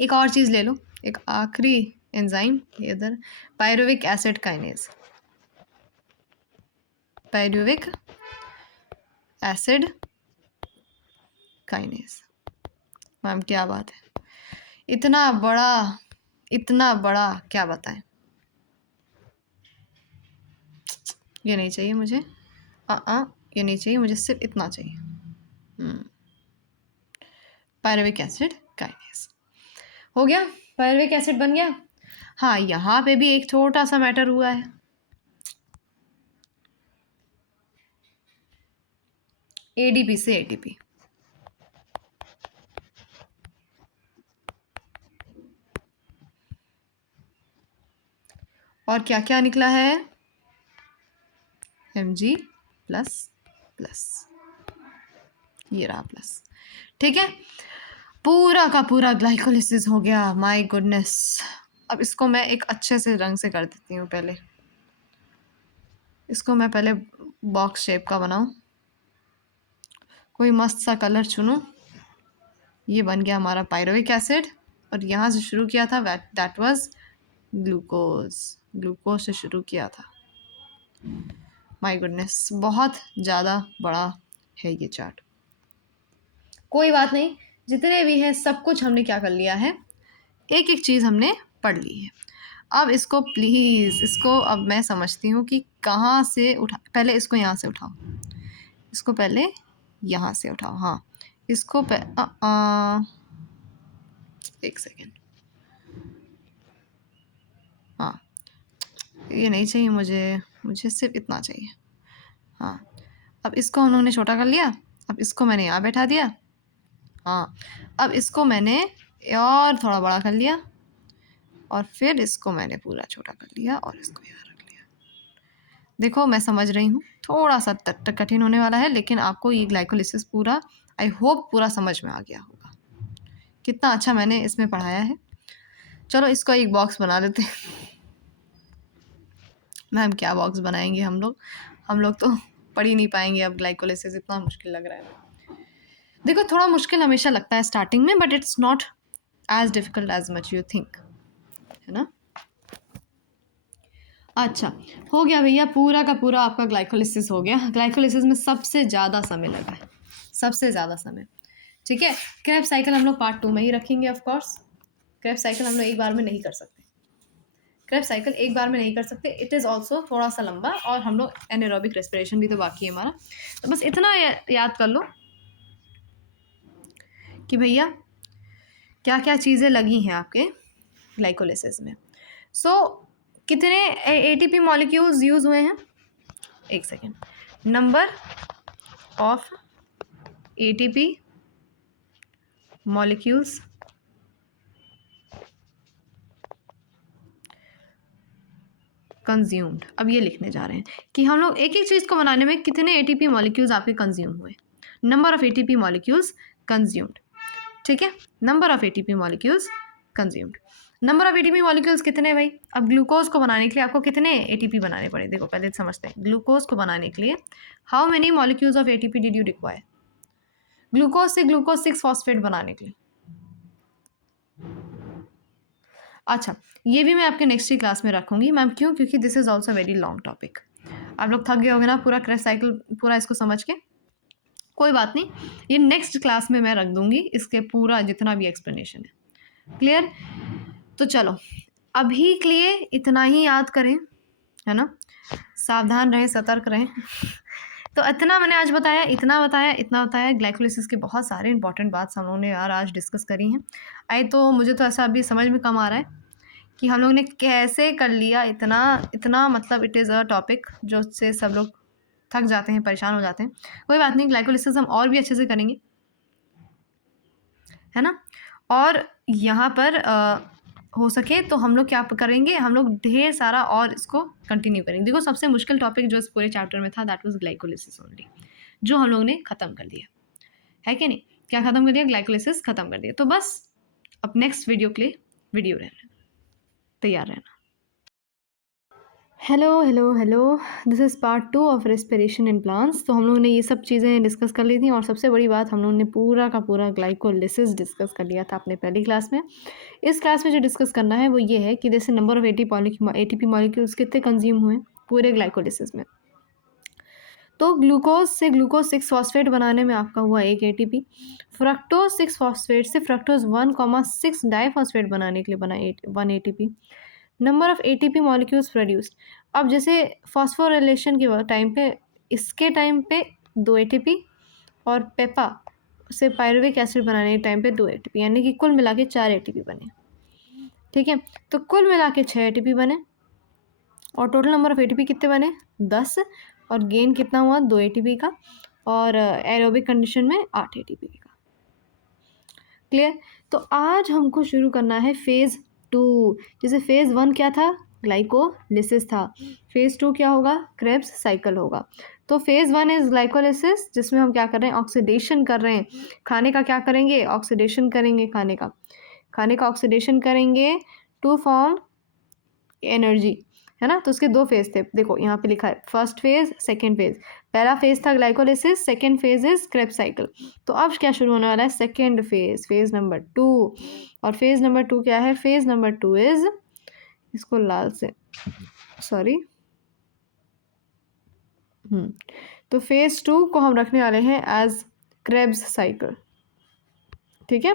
एक और चीज़ ले लो, एक आखिरी एंजाइम इधर, pyruvic acid kinase, pyruvic acid kinase. Ma'am क्या बात है, इतना बड़ा क्या बताएं। ये नहीं चाहिए मुझे, ये नहीं चाहिए मुझे, सिर्फ इतना चाहिए। पायरुविक एसिड काइनेज हो गया, पायरुविक एसिड बन गया। हाँ, यहाँ पे भी एक छोटा सा मैटर हुआ है, एडीपी से एटीपी। और क्या क्या निकला है? Mg प्लस, ये रहा प्लस, ठीक है। पूरा का पूरा ग्लाइकोलिसिस हो गया, माय गुडनेस। अब इसको मैं एक अच्छे से रंग से कर देती हूँ। पहले इसको मैं पहले बॉक्स शेप का बनाऊँ, कोई मस्त सा कलर चुनूँ। ये बन गया हमारा पायरुविक एसिड, और यहाँ से शुरू किया था दैट वाज ग्लूकोज से शुरू किया था। माय गुडनेस, बहुत ज़्यादा बड़ा है ये चार्ट। कोई बात नहीं, जितने भी हैं सब कुछ हमने क्या कर लिया है, एक एक चीज़ हमने पढ़ ली है। अब इसको प्लीज़, इसको अब मैं समझती हूँ कि कहाँ से उठा, पहले इसको यहाँ से उठाओ, इसको पहले यहाँ से उठाओ। हाँ, इसको एक सेकेंड, हाँ ये नहीं चाहिए मुझे सिर्फ इतना चाहिए। हाँ, अब इसको हम लोगों ने छोटा कर लिया, अब इसको मैंने यहाँ बैठा दिया। हाँ, अब इसको मैंने और थोड़ा बड़ा कर लिया, और फिर इसको मैंने पूरा छोटा कर लिया और इसको यहाँ रख लिया। देखो मैं समझ रही हूँ, थोड़ा सा कठिन होने वाला है, लेकिन आपको ये ग्लाइकोलिसिस पूरा, आई होप पूरा समझ में आ गया होगा। कितना अच्छा मैंने इसमें पढ़ाया है। चलो इसको एक बॉक्स बना लेते हैं। मैम क्या बॉक्स बनाएंगे हम लोग तो पढ़ ही नहीं पाएंगे अब, ग्लाइकोलिसिस इतना मुश्किल लग रहा है। देखो थोड़ा मुश्किल हमेशा लगता है स्टार्टिंग में, but it's not as difficult as much you think, है ना। अच्छा, हो गया भैया, पूरा का पूरा आपका ग्लाइकोलिसिस हो गया। ग्लाइकोलिसिस में सबसे ज़्यादा समय लगा है, सबसे ज़्यादा समय, ठीक है। क्रेब्स साइकिल हम लोग पार्ट 2 में ही रखेंगे ऑफ कोर्स। क्रेब्स साइकिल हम लोग एक बार में नहीं कर सकते, क्रेब्स साइकिल एक बार में नहीं कर सकते, इट इज़ ऑल्सो थोड़ा सा लंबा, और हम लोग एनारोबिक रेस्पिरेशन भी तो बाकी है हमारा। तो बस इतना याद कर लो कि भैया क्या क्या चीज़ें लगी हैं आपके ग्लाइकोलिसिस में। सो कितने एटीपी मॉलिक्यूल्स यूज़ हुए हैं? एक second, number of ATP molecules consumed. अब ये लिखने जा रहे हैं कि हम लोग एक एक चीज़ को बनाने में कितने एटीपी मॉलिक्यूल्स आपके कंज्यूम हुए, number of ATP molecules consumed, ठीक है। Number of ATP molecules consumed, number of ATP molecules कितने भाई? अब ग्लूकोज को बनाने के लिए आपको कितने एटीपी बनाने पड़े? देखो पहले समझते हैं, ग्लूकोज को बनाने के लिए how many molecules of ATP did you require? Glucose से ग्लूकोज 6 फॉस्फेट बनाने के लिए। अच्छा, ये भी मैं आपके नेक्स्ट ही क्लास में रखूँगी मैम। क्यों? क्योंकि this is also very long topic. आप लोग थक गए होंगे ना पूरा क्रेब्स साइकिल पूरा इसको समझ के। कोई बात नहीं, ये नेक्स्ट क्लास में मैं रख दूँगी, इसके पूरा जितना भी एक्सप्लेनेशन है। क्लियर? तो चलो अभी के लिए इतना ही याद करें, है ना। सावधान रहें, सतर्क रहें। तो इतना मैंने आज बताया, इतना बताया। ग्लाइकोलिसिस के बहुत सारे इंपॉर्टेंट बात हम लोगों ने यार आज डिस्कस करी हैं। तो मुझे तो ऐसा अभी समझ में कम आ रहा है कि हम लोग ने कैसे कर लिया इतना मतलब इट इज़ अ टॉपिक जो से सब लोग थक जाते हैं, परेशान हो जाते हैं। कोई बात नहीं, ग्लाइकोलिसिस हम और भी अच्छे से करेंगे। है ना। और यहाँ पर हो सके तो हम लोग क्या करेंगे, हम लोग ढेर सारा और इसको कंटिन्यू करेंगे। देखो सबसे मुश्किल टॉपिक जो इस पूरे चैप्टर में था दैट वाज ग्लाइकोलिसिस ओनली, जो हम लोग ने ख़त्म कर दिया है कि नहीं। क्या ख़त्म कर दिया, ग्लाइकोलिसिस ख़त्म कर दिया। तो बस अब नेक्स्ट वीडियो के लिए वीडियो रहना, तैयार रहना। Hello hello hello, this is part 2 of respiration in plants. तो हम लोगों ने ये सब चीज़ें डिस्कस कर ली थी, और सबसे बड़ी बात हम लोगों ने पूरा का पूरा ग्लाइकोलिसिस डिस्कस कर लिया था अपने पहली क्लास में। इस क्लास में जो डिस्कस करना है वो ये है कि जैसे नंबर ऑफ एटीपी मॉलिक्यूल्स कितने कंज्यूम हुए पूरे ग्लाइकोलिसिस में। तो ग्लूकोज से ग्लूकोज 6 फॉस्फेट बनाने में आपका हुआ 1 एटीपी, फ्रक्टोज 6 फॉस्फेट से फ्रक्टोज 1,6 डाइफॉस्फेट बनाने के लिए बना 1 ATP. Number of ATP molecules produced, अब जैसे फॉस्फोरिलेशन के टाइम पे, इसके टाइम पे 2 एटीपी, और पेपा से पायरुविक एसिड बनाने के टाइम पे 2 एटीपी, यानी कि कुल मिला के 4 एटीपी बने। ठीक है, तो कुल मिला के 6 एटीपी बने, और टोटल नंबर ऑफ एटीपी कितने बने 10, और गेन कितना हुआ 2 एटीपी का, और एरोबिक कंडीशन में 8 एटीपी का। क्लियर। तो आज हमको शुरू करना है फेज़ 2। जैसे फेज़ 1 क्या था, ग्लाइकोलिसिस था। फेज़ 2 क्या होगा, क्रेब्स साइकिल होगा। तो फेज़ 1 इज़ ग्लाइकोलिसिस, जिसमें हम क्या कर रहे हैं, ऑक्सीडेशन कर रहे हैं। खाने का क्या करेंगे, ऑक्सीडेशन करेंगे, खाने का ऑक्सीडेशन करेंगे टू फॉर्म एनर्जी, है ना। तो उसके 2 फेज़ थे, देखो यहाँ पे लिखा है, फर्स्ट फेज़, सेकेंड फेज़। पहला फेज़ था glycolysis, second phase is Krebs cycle. तो अब क्या शुरू होने वाला है, सेकेंड फेज़, फेज़ नंबर 2। और फेज़ नंबर 2 क्या है, फेज़ नंबर 2 इज, इसको लाल से, सॉरी, तो फेज़ 2 को हम रखने वाले हैं एज क्रेब्स साइकिल। ठीक है,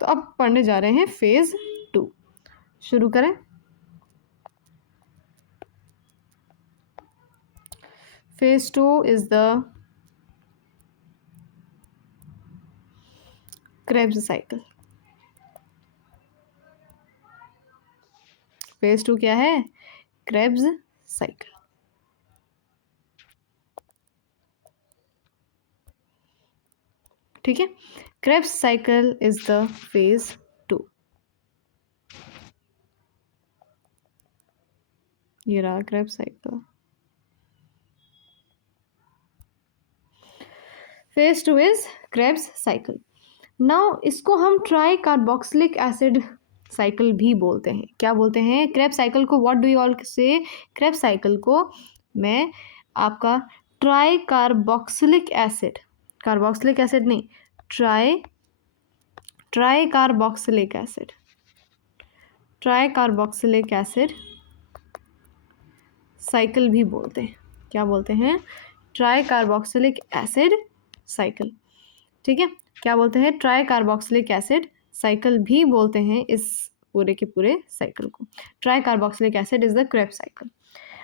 तो अब पढ़ने जा रहे हैं फेज़ 2। शुरू करें। Phase 2 is the Krebs cycle. Phase 2 क्या है, Krebs cycle. ठीक है, Krebs cycle is the phase 2. ये रहा Krebs cycle. Phase 2 is Krebs cycle. Now इसको हम ट्राई कार्बोक्सिलिक एसिड साइकिल भी बोलते हैं। क्या बोलते हैं, क्रेब्स साइकिल को what do you all say, Krebs cycle को मैं आपका tricarboxylic acid, carboxylic acid नहीं, tricarboxylic acid, tricarboxylic acid cycle भी बोलते हैं। क्या बोलते हैं, ट्राई कार्बोक्सिलिक एसिड साइकिल। ठीक है, क्या बोलते हैं, ट्राई कार्बोक्सिलिक एसिड साइकिल भी बोलते हैं इस पूरे के पूरे साइकिल को। Try carboxylic acid is the Krebs cycle.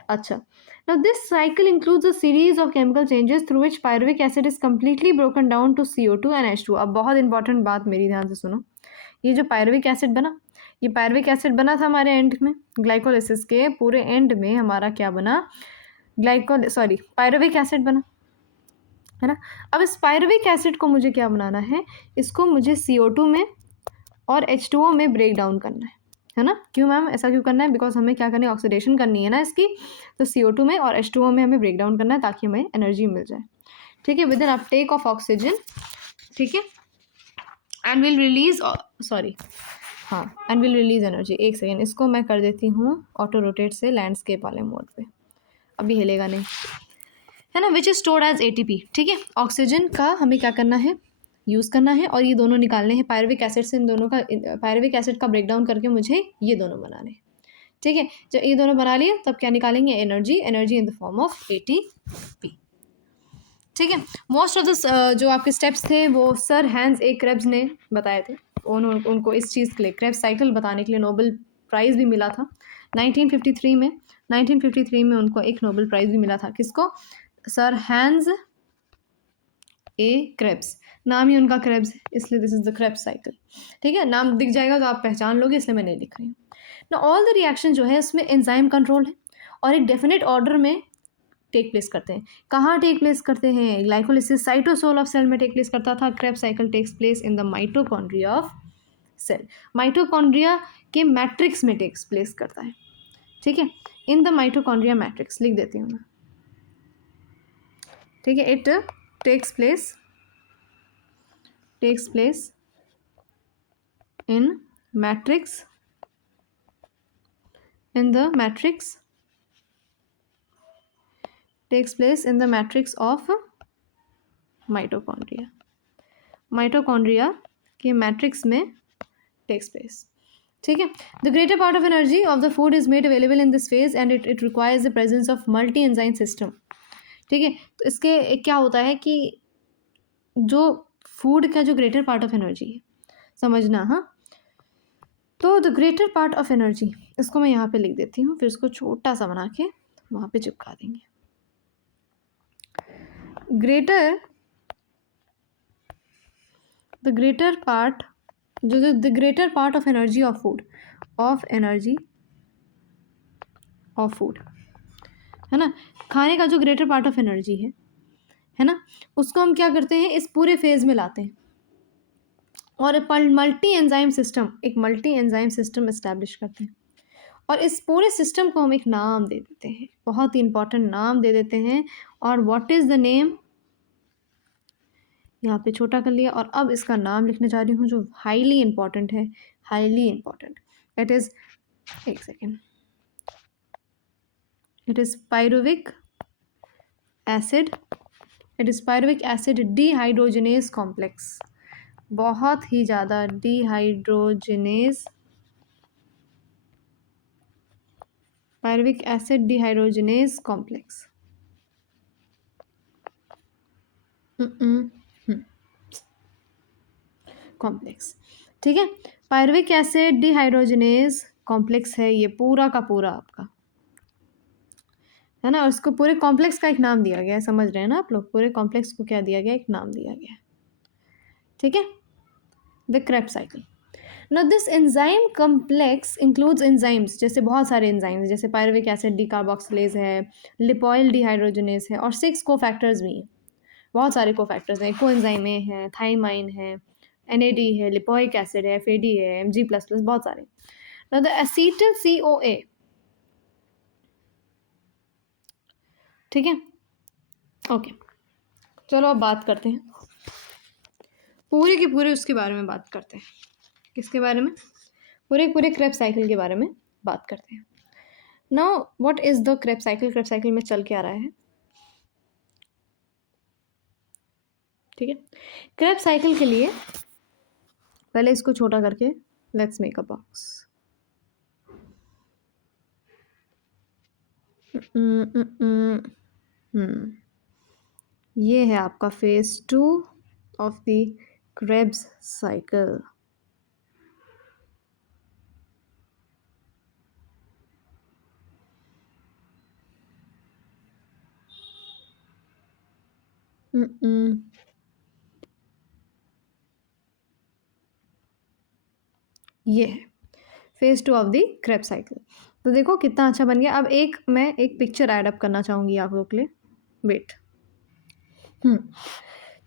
अच्छा, now this cycle includes a series of chemical changes through which pyruvic acid is completely broken down to CO2 and H2। अब बहुत इंपॉर्टेंट बात मेरी ध्यान से सुनो, ये जो पायरुविक एसिड बना, ये पायरुविक एसिड बना था हमारे एंड में, ग्लाइकोलिसिस के पूरे एंड में हमारा क्या बना, पायरुविक एसिड बना, है ना। अब इस पायरुविक एसिड को मुझे क्या बनाना है, इसको मुझे CO2 में और H2O में ब्रेक डाउन करना है ना। क्यों मैम, ऐसा क्यों करना है, बिकॉज हमें क्या करनी है, ऑक्सीडेशन करनी है ना इसकी। तो CO2 में और H2O में हमें ब्रेक डाउन करना है ताकि हमें एनर्जी मिल जाए। ठीक है, with an uptake of oxygen. ठीक है, and will release, and will release energy. एक सेकेंड, इसको मैं कर देती हूँ ऑटो रोटेट से लैंडस्केप वाले मोड पे, अभी हिलेगा नहीं, है ना। Which is stored as ATP। ठीक है, ऑक्सीजन का हमें क्या करना है, यूज़ करना है, और ये दोनों निकालने हैं पायरुविक एसिड से। इन दोनों का, पायरुविक एसिड का ब्रेकडाउन करके मुझे ये दोनों बनाने हैं। ठीक है, जब ये दोनों बना लिए तब क्या निकालेंगे, energy in the form of ATP। ठीक है, मोस्ट ऑफ द जो आपके स्टेप्स थे वो सर हैंस ए क्रेब्स ने बताए थे। उनको इस चीज़ के लिए, क्रेब्स साइकिल बताने के लिए नोबेल प्राइज़ भी मिला था 1953 में। 1953 में उनको एक नोबेल प्राइज़ भी मिला था, किसको, सर हैंस ए क्रेब्स, नाम ही उनका क्रेब्स है, इसलिए this is the Krebs cycle. ठीक है, नाम दिख जाएगा तो आप पहचान लोगे, इसलिए मैं नहीं लिख रही हूँ ना। ऑल द रिएक्शन जो है उसमें एंजाइम कंट्रोल है, और एक डेफिनेट ऑर्डर में टेक प्लेस करते हैं। कहाँ टेक प्लेस करते हैं? ग्लाइकोलिसिस साइटोसोल ऑफ सेल में टेक प्लेस करता था। Krebs cycle takes place in the mitochondria of cell. Mitochondria के मैट्रिक्स में टेक्स प्लेस करता है, ठीक है, इन द माइटोकॉन्ड्रिया मैट्रिक्स लिख देती हूँ मैं, ठीक है। It takes place in matrix, in the matrix, takes place in the matrix of mitochondria। Mitochondria के मैट्रिक्स में टेक्स प्लेस, ठीक है। The greater part of energy of the food is made available in this phase and it requires the presence of multi enzyme system, ठीक है। तो इसके क्या होता है कि जो फूड का जो ग्रेटर पार्ट ऑफ एनर्जी है, समझना, हाँ। तो the greater part of energy, इसको मैं यहाँ पे लिख देती हूँ, फिर इसको छोटा सा बना के वहाँ पे चिपका देंगे। द ग्रेटर पार्ट, जो the greater part of energy of food, है ना, खाने का जो ग्रेटर पार्ट ऑफ एनर्जी है ना, उसको हम क्या करते हैं, इस पूरे फेज में लाते हैं और एक मल्टी एंजाइम सिस्टम इस्टेब्लिश करते हैं। और इस पूरे सिस्टम को हम एक नाम दे देते हैं, बहुत ही इंपॉर्टेंट नाम दे देते हैं। और व्हाट इज़ द नेम, यहाँ पे छोटा कर लिया, और अब इसका नाम लिखने जा रही हूँ जो हाईली इंपॉर्टेंट है, हाईली इंपॉर्टेंट। इट इज़, एक second, it is pyruvic acid dehydrogenase complex. बहुत ही ज़्यादा पायरुविक एसिड डिहाइड्रोजनेज कॉम्प्लेक्स, ठीक है। पायरुविक एसिड डिहाइड्रोजनेज कॉम्प्लेक्स है ये पूरा का पूरा आपका, है ना। और इसको पूरे कॉम्प्लेक्स का एक नाम दिया गया है, समझ रहे हैं ना आप लोग, पूरे कॉम्प्लेक्स को क्या दिया गया, एक नाम दिया गया है, ठीक है। The Krebs cycle. Now this enzyme complex includes enzymes, जैसे बहुत सारे एंजाइम्स, जैसे पायरुविक एसिड डिकार्बोक्सिलेज है, लिपोइल डिहाइड्रोजनेज है, और 6 कोफैक्टर्स भी हैं, बहुत सारे कोफैक्टर्स हैं, कोएंजाइम है, थाइमाइन है, NAD है, लिपोइक एसिड है, FAD है, Mg++, बहुत सारे। Now the acetyl CoA, ठीक है, ओके। चलो अब बात करते हैं पूरे के पूरे उसके बारे में बात करते हैं। किसके बारे में? पूरे क्रेब्स साइकिल के बारे में बात करते हैं। Now what is the Krebs cycle? Krebs cycle में चल के आ रहा है, ठीक है। क्रेब्स साइकिल के लिए पहले इसको छोटा करके लेट्स मेक अ बॉक्स। ये है आपका phase 2 of the Krebs cycle. ये है phase 2 of the Krebs cycle. तो देखो कितना अच्छा बन गया। अब मैं एक पिक्चर ऐड अप करना चाहूँगी आप लोग के लिए, वेट।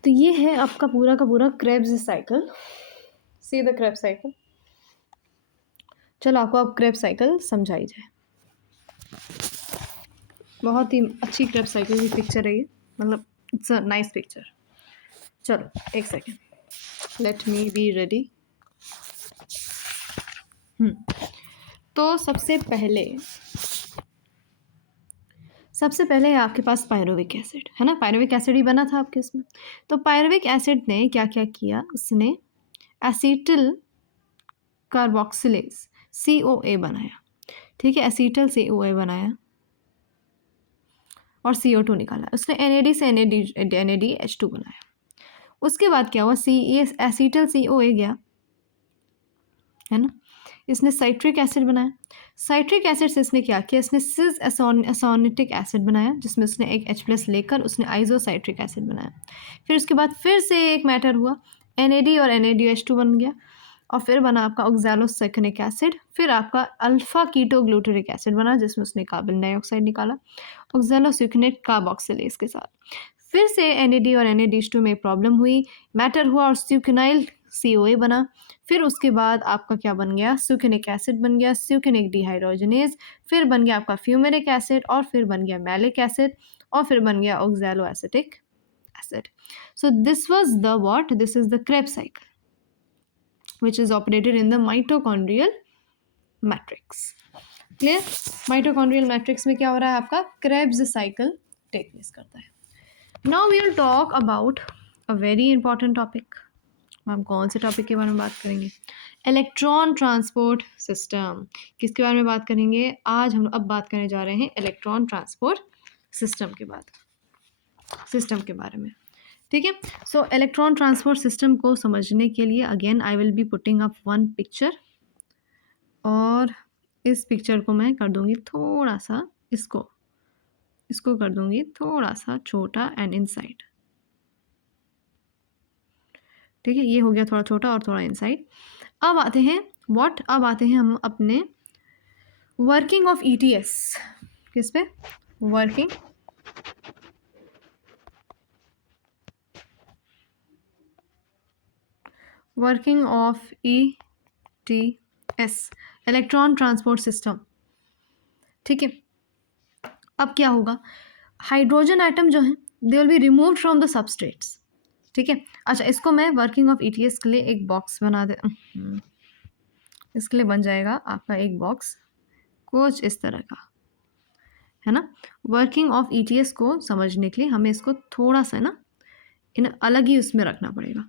तो ये है आपका पूरा का पूरा Krebs cycle. See the Krebs cycle. चलो आपको अब क्रेब्स साइकिल समझाई जाए। बहुत ही अच्छी क्रेब्स साइकिल की पिक्चर है ये, मतलब इट्स अ नाइस पिक्चर। चलो एक second, let me be ready. तो सबसे पहले है आपके पास पायरुविक एसिड, है ना। पायरुविक एसिड ही बना था आपके इसमें। तो पायरुविक एसिड ने क्या क्या किया, उसने एसिटिल कार्बोक्सिलेज CoA बनाया, ठीक है। एसिटल CoA बनाया और CO2 निकाला। उसने NAD से NADH2 बनाया। उसके बाद क्या हुआ, एसिटल CoA गया, है ना। इसने साइट्रिक एसिड बनाया। साइट्रिक एसिड से इसने क्या किया, इसने सिस एसोनिटिक एसिड बनाया, जिसमें उसने एक H+ लेकर उसने आइसोसाइट्रिक एसिड बनाया। फिर उसके बाद फिर से एक मैटर हुआ, NAD और NADH2 बन गया। और फिर बना आपका ऑक्सैलोसाइक्लिक एसिड, फिर आपका अल्फा कीटोग्लूटरिक एसिड बना जिसमें उसने कार्बन डाइऑक्साइड निकाला ऑक्सैलोसाइक्लिक कार्बोक्सिलेज के साथ। फिर से NAD और NADH2 में प्रॉब्लम हुई, मैटर हुआ और स्यूकिनाइल COA बना। फिर उसके बाद आपका क्या बन गया, स्यूकिनिक एसिड बन गया, स्यूकिनिक डिहाइड्रोजनेज, फिर बन गया आपका फ्यूमेरिक एसिड, और फिर बन गया मैलिक एसिड, और फिर बन गया oxalo acetic acid. So this was the what, this is the Krebs cycle which is operated in the mitochondrial matrix. Clear? Mitochondrial matrix में क्या हो रहा है आपका, Krebs cycle take place करता है. Now we will talk about a very important topic. हम कौन से टॉपिक के बारे में बात करेंगे, इलेक्ट्रॉन ट्रांसपोर्ट सिस्टम। किसके बारे में बात करेंगे आज हम, अब बात करने जा रहे हैं इलेक्ट्रॉन ट्रांसपोर्ट सिस्टम के बारे में। ठीक है, सो इलेक्ट्रॉन ट्रांसपोर्ट सिस्टम को समझने के लिए again I will be putting up one picture, और इस पिक्चर को मैं कर दूंगी थोड़ा सा, इसको कर दूंगी थोड़ा सा छोटा एंड इनसाइड। ठीक है, ये हो गया थोड़ा छोटा और थोड़ा इनसाइड। अब आते हैं हम अपने वर्किंग ऑफ ETS। किस पे, working of ETS, electron transport system. ठीक है, अब क्या होगा, हाइड्रोजन आइटम जो है they will be removed from the substrates. ठीक है, अच्छा इसको मैं वर्किंग ऑफ ETS के लिए एक बॉक्स बना दे, इसके लिए बन जाएगा आपका एक बॉक्स कुछ इस तरह का, है ना। वर्किंग ऑफ ETS को समझने के लिए हमें इसको थोड़ा सा ना इन अलग ही उसमें रखना पड़ेगा।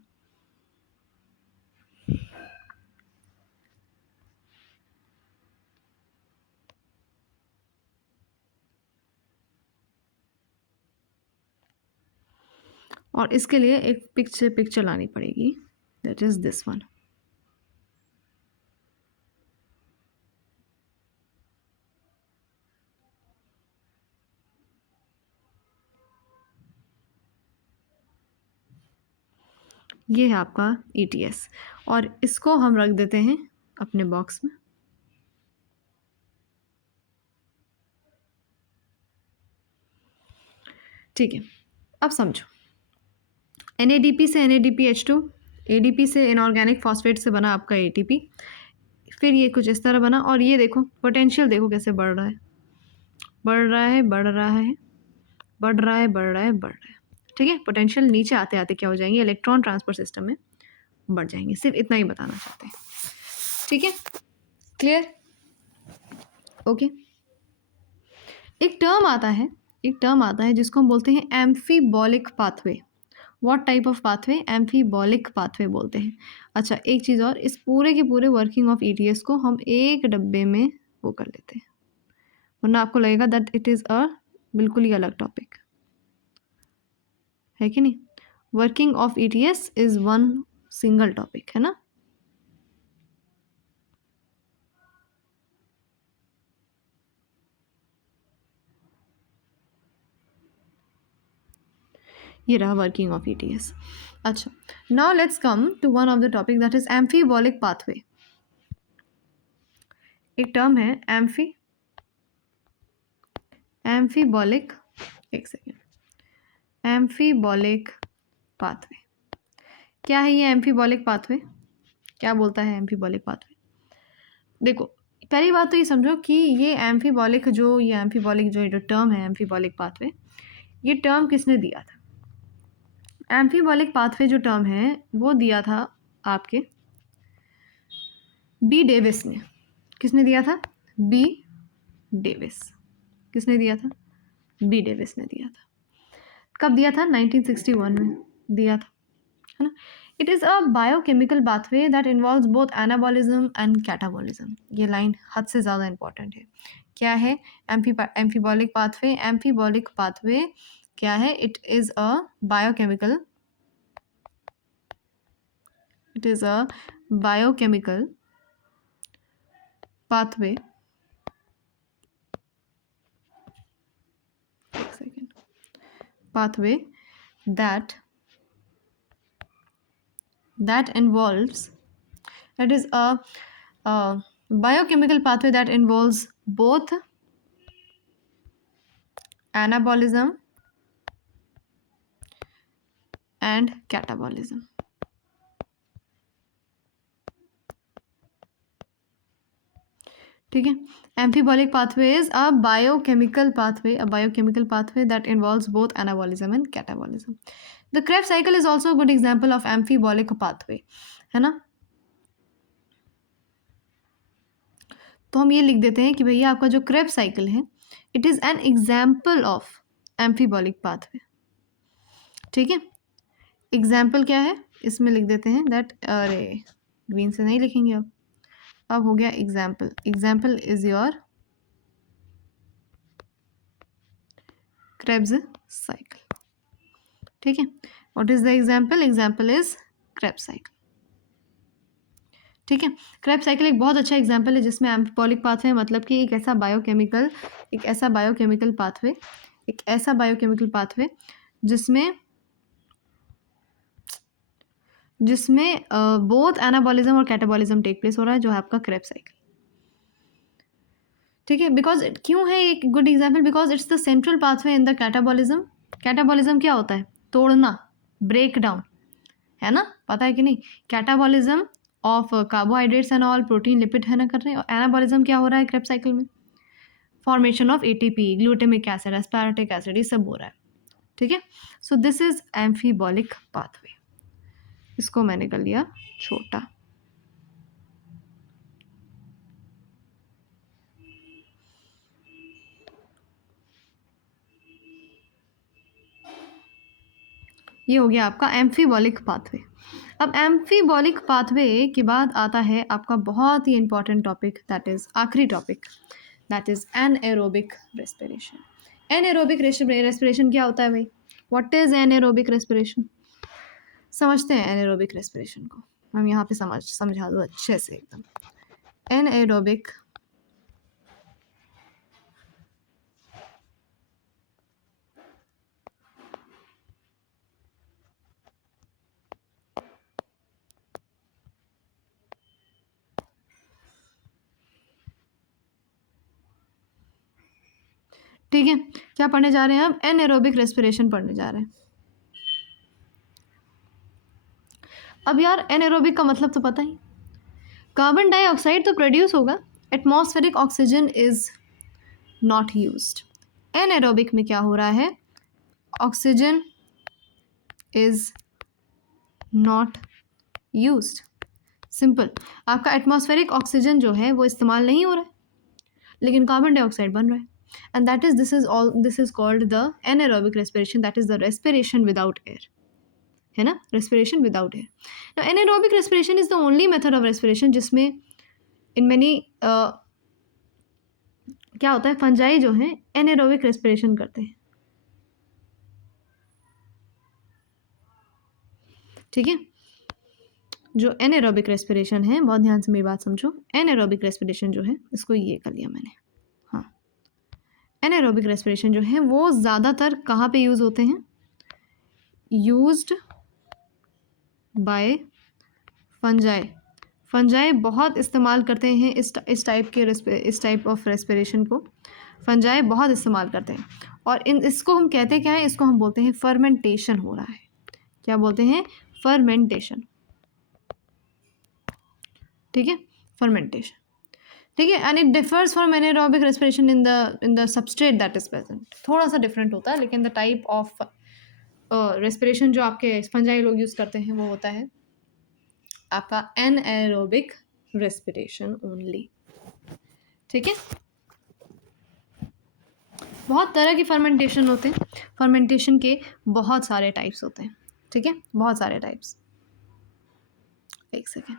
और इसके लिए एक पिक्चर लानी पड़ेगी, दैट इज दिस वन। ये है आपका ETS, और इसको हम रख देते हैं अपने बॉक्स में। ठीक है, अब समझो, NADP से NADPH2, ADP से इनऑर्गेनिक फॉस्फेट से बना आपका ATP, फिर ये कुछ इस तरह बना, और ये देखो पोटेंशियल देखो कैसे बढ़ रहा है, ठीक है। पोटेंशियल नीचे आते आते क्या हो जाएंगे, इलेक्ट्रॉन ट्रांसपोर्ट सिस्टम में बढ़ जाएंगे। सिर्फ इतना ही बताना चाहते हैं, ठीक है, क्लियर, ओके। एक टर्म आता है जिसको हम बोलते हैं amphibolic pathway. What type of pathway, amphibolic pathway बोलते हैं। अच्छा एक चीज़ और, इस पूरे के पूरे वर्किंग ऑफ ETS को हम एक डब्बे में वो कर लेते हैं, वरना आपको लगेगा दैट इट इज़ अ बिल्कुल ही अलग टॉपिक है कि नहीं। Working of ETS is one single topic, है ना। ये रहा वर्किंग ऑफ ETS। अच्छा, now let's come to one of the topic that is amphibolic pathway. एक टर्म है एम्फीबॉलिक, एक सेकेंड, एम्फीबॉलिक पाथवे। क्या है ये एम्फीबॉलिक पाथवे, क्या बोलता है एम्फीबॉलिक पाथवे। देखो पहली बात तो ये समझो कि ये एम्फीबॉलिक जो टर्म है एम्फीबॉलिक पाथवे, ये टर्म किसने दिया था। एम्फीबॉलिक पाथवे जो टर्म है वो दिया था आपके B डेविस ने। किसने दिया था, B डेविस। किसने दिया था, B डेविस ने दिया था। कब दिया था, 1961 में दिया था, है ना। It is a biochemical pathway that involves both anabolism and catabolism. ये लाइन हद से ज़्यादा इंपॉर्टेंट है। क्या है एम्फीबॉलिक पाथवे क्या है, it is a biochemical pathway that involves That is a biochemical pathway that involves both anabolism and catabolism. ठीक है, amphibolic pathway is a biochemical pathway that involves both anabolism and catabolism. The Krebs cycle is also good example of amphibolic pathway, है ना. तो हम ये लिख देते हैं कि भैया आपका जो क्रेब्स साइकिल है it is an example of amphibolic pathway. ठीक है, एग्जाम्पल क्या है इसमें लिख देते हैं दैट, अरे ग्रीन से नहीं लिखेंगे अब हो गया example. Example is your Krebs cycle. ठीक है, what is the example? Example is Krebs cycle. ठीक है, क्रेब्स साइकिल एक बहुत अच्छा एग्जाम्पल है जिसमें एम्फीबॉलिक पाथवे मतलब कि एक ऐसा बायोकेमिकल पाथवे जिसमें बोथ एनाबॉलिज्म और कैटाबॉलिज्म टेक प्लेस हो रहा है, जो है आपका क्रेब्स साइकिल. ठीक है, बिकॉज क्यों है एक good example? Because it's the central pathway in the catabolism. Catabolism क्या होता है? तोड़ना, ब्रेक डाउन, है ना, पता है कि नहीं. Catabolism of carbohydrates and all, protein lipid है ना कर रहे हैं. और एनाबॉलिज्म क्या हो रहा है क्रेब्स साइकिल में? Formation of ATP, glutamic acid, aspartic acid, ये सब हो रहा है. ठीक है, so this is amphibolic pathway. इसको मैंने कर लिया छोटा. ये हो गया आपका एम्फीबॉलिक पाथवे. अब एम्फीबॉलिक पाथवे के बाद आता है आपका बहुत ही इंपॉर्टेंट टॉपिक, दैट इज आखिरी topic, that is anaerobic respiration. Anaerobic respiration क्या होता है भाई? What is anaerobic respiration? समझते हैं एनएरोबिक रेस्पिरेशन को. हम यहाँ पे समझा दो अच्छे से एकदम. एनएरोबिक ठीक है, क्या पढ़ने जा रहे हैं अब? एनएरोबिक रेस्पिरेशन पढ़ने जा रहे हैं. अब यार एनएरोबिक का मतलब तो पता ही, कार्बन डाइऑक्साइड तो प्रोड्यूस होगा, atmospheric oxygen is not used. Anaerobic में क्या हो रहा है? Oxygen is not used. Simple, आपका एटमॉस्फेरिक ऑक्सीजन जो है वो इस्तेमाल नहीं हो रहा है, लेकिन कार्बन डाइऑक्साइड बन रहा है. and that is this is called the anaerobic respiration, that is the respiration without air, है ना, respiration without air. now anaerobic respiration is the only method of respiration जिसमें in many क्या होता है, फंजाई जो है anaerobic respiration करते हैं. ठीक है, जो एनाएरोबिक रेस्पिरेशन है, बहुत ध्यान से मेरी बात समझो. एनाएरोबिक रेस्पिरेशन जो है, इसको ये कर लिया मैंने. एनाएरोबिक रेस्पिरेशन जो है वो ज़्यादातर कहाँ पे यूज़ होते हैं? Used by fungi. फंजाई बहुत इस्तेमाल करते हैं इस टाइप ऑफ रेस्पिरेशन को. फंजाई बहुत इस्तेमाल करते हैं, और इसको हम कहते क्या है? इसको हम बोलते हैं फर्मेंटेशन हो रहा है. क्या बोलते हैं? फर्मेंटेशन. ठीक है, फर्मेंटेशन. ठीक है, and it differs from anaerobic respiration in the substrate that is present. थोड़ा सा डिफरेंट होता है, लेकिन द टाइप ऑफ रेस्पिरेशन जो आपके फंजाई लोग यूज़ करते हैं वो होता है आपका एनाएरोबिक रेस्पिरेशन ओनली. ठीक है, बहुत तरह की फर्मेंटेशन होते हैं. फर्मेंटेशन के बहुत सारे टाइप्स होते हैं. ठीक है, बहुत सारे टाइप्स. एक सेकेंड,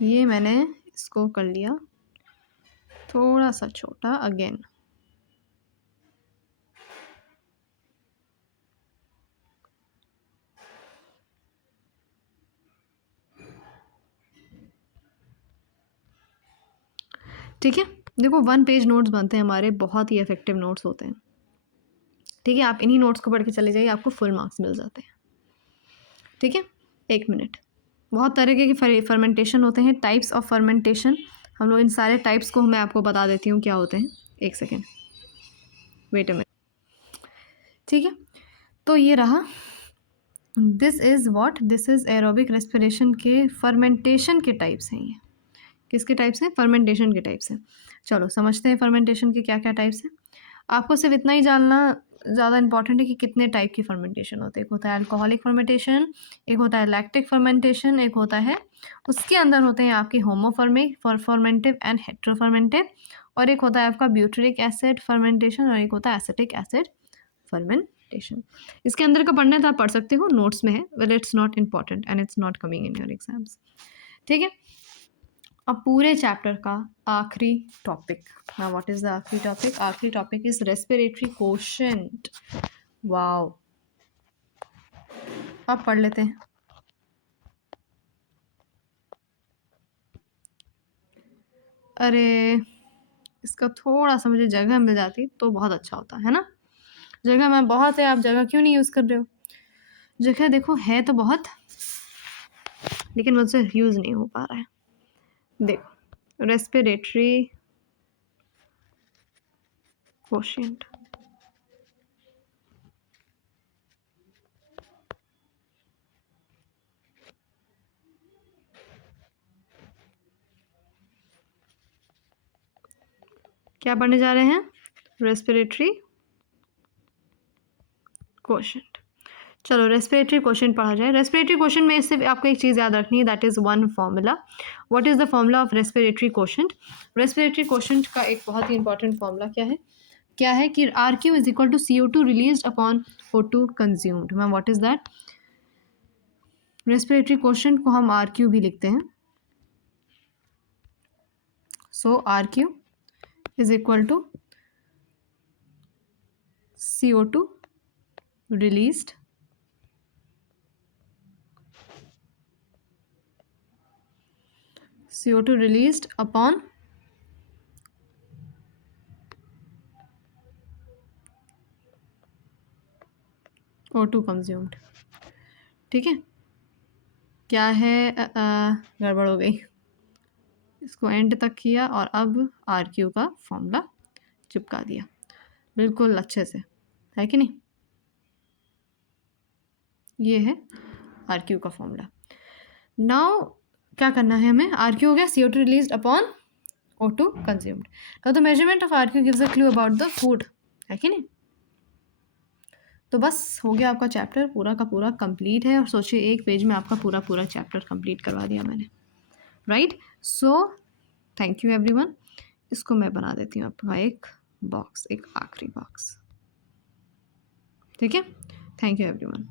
ये मैंने इसको कर लिया थोड़ा सा छोटा अगेन. ठीक है, देखो 1 पेज नोट्स बनते हैं हमारे, बहुत ही इफेक्टिव नोट्स होते हैं. ठीक है, आप इन्हीं नोट्स को पढ़ के चले जाइए, आपको फुल मार्क्स मिल जाते हैं. ठीक है, एक मिनट। बहुत तरीके के फर्मेंटेशन होते हैं, टाइप्स ऑफ फर्मेंटेशन। हम लोग इन सारे टाइप्स को मैं आपको बता देती हूँ क्या होते हैं। एक सेकेंड, वेट अ मिनट। ठीक है, तो ये रहा, this is what, this is aerobic respiration के फर्मेंटेशन के टाइप्स हैं। ये किसके टाइप्स हैं? फर्मेंटेशन के टाइप्स हैं। चलो समझते हैं फर्मेंटेशन के क्या क्या टाइप्स हैं। आपको सिर्फ इतना ही जानना ज़्यादा इंपॉर्टेंट है कि कितने टाइप की फर्मेंटेशन होते हैं। एक होता है अल्कोहलिक फर्मेंटेशन, एक होता है लैक्टिक फर्मेंटेशन, एक होता है, उसके अंदर होते हैं आपके होमोफर्मिक फर्मेंटिव एंड हेट्रोफर्मेंटिव, और एक होता है आपका ब्यूटरिक एसिड फर्मेंटेशन, और एक होता है एसिटिक एसिड फर्मेंटेशन। इसके अंदर का पढ़ना है तो आप पढ़ सकते हो, नोट्स में है, well it's not important and it's not coming in your exams. ठीक है, अब पूरे चैप्टर का आखिरी topic. Now what is the आखिरी टॉपिक? आखिरी topic is respiratory quotient. Wow, अब पढ़ लेते हैं। अरे इसका थोड़ा सा मुझे जगह मिल जाती तो बहुत अच्छा होता है ना। जगह मैं बहुत है, आप जगह क्यों नहीं यूज़ कर रहे हो? जगह देखो है तो बहुत, लेकिन मुझसे यूज़ नहीं हो पा रहा है। देखो, रेस्पिरेटरी कोशेंट, क्या पढ़ने जा रहे हैं? Respiratory quotient. चलो रेस्पिरेटरी क्वेश्चन पढ़ा जाए। रेस्पिरेटरी क्वेश्चन में सिर्फ आपको एक चीज़ याद रखनी है, that is one formula. What is the formula of respiratory question? Respiratory question का एक बहुत ही इंपॉर्टेंट फॉर्मूला क्या है? क्या है कि R Q is equal to CO2 release upon O2 consumed. Ma'am what is that? Respiratory question को हम आर क्यू भी लिखते हैं। So R Q is equal to CO2 released CO2 released upon O2 consumed। ठीक है, क्या है, गड़बड़ हो गई, इसको एंड तक किया और अब आर क्यू का फॉर्मूला चिपका दिया बिल्कुल अच्छे से, है कि नहीं? ये है आर क्यू का फॉर्मूला। नाउ क्या करना है हमें? आर क्यू हो गया CO2 release upon O2 consumed. Now the measurement of R Q gives a clue about the food, है कि नहीं? तो बस हो गया आपका चैप्टर पूरा का पूरा कंप्लीट है। और सोचिए एक पेज में आपका पूरा पूरा चैप्टर कंप्लीट करवा दिया मैंने, right? So thank you everyone. इसको मैं बना देती हूँ आपका एक बॉक्स, एक आखिरी बॉक्स। ठीक है, थैंक यू एवरीवन।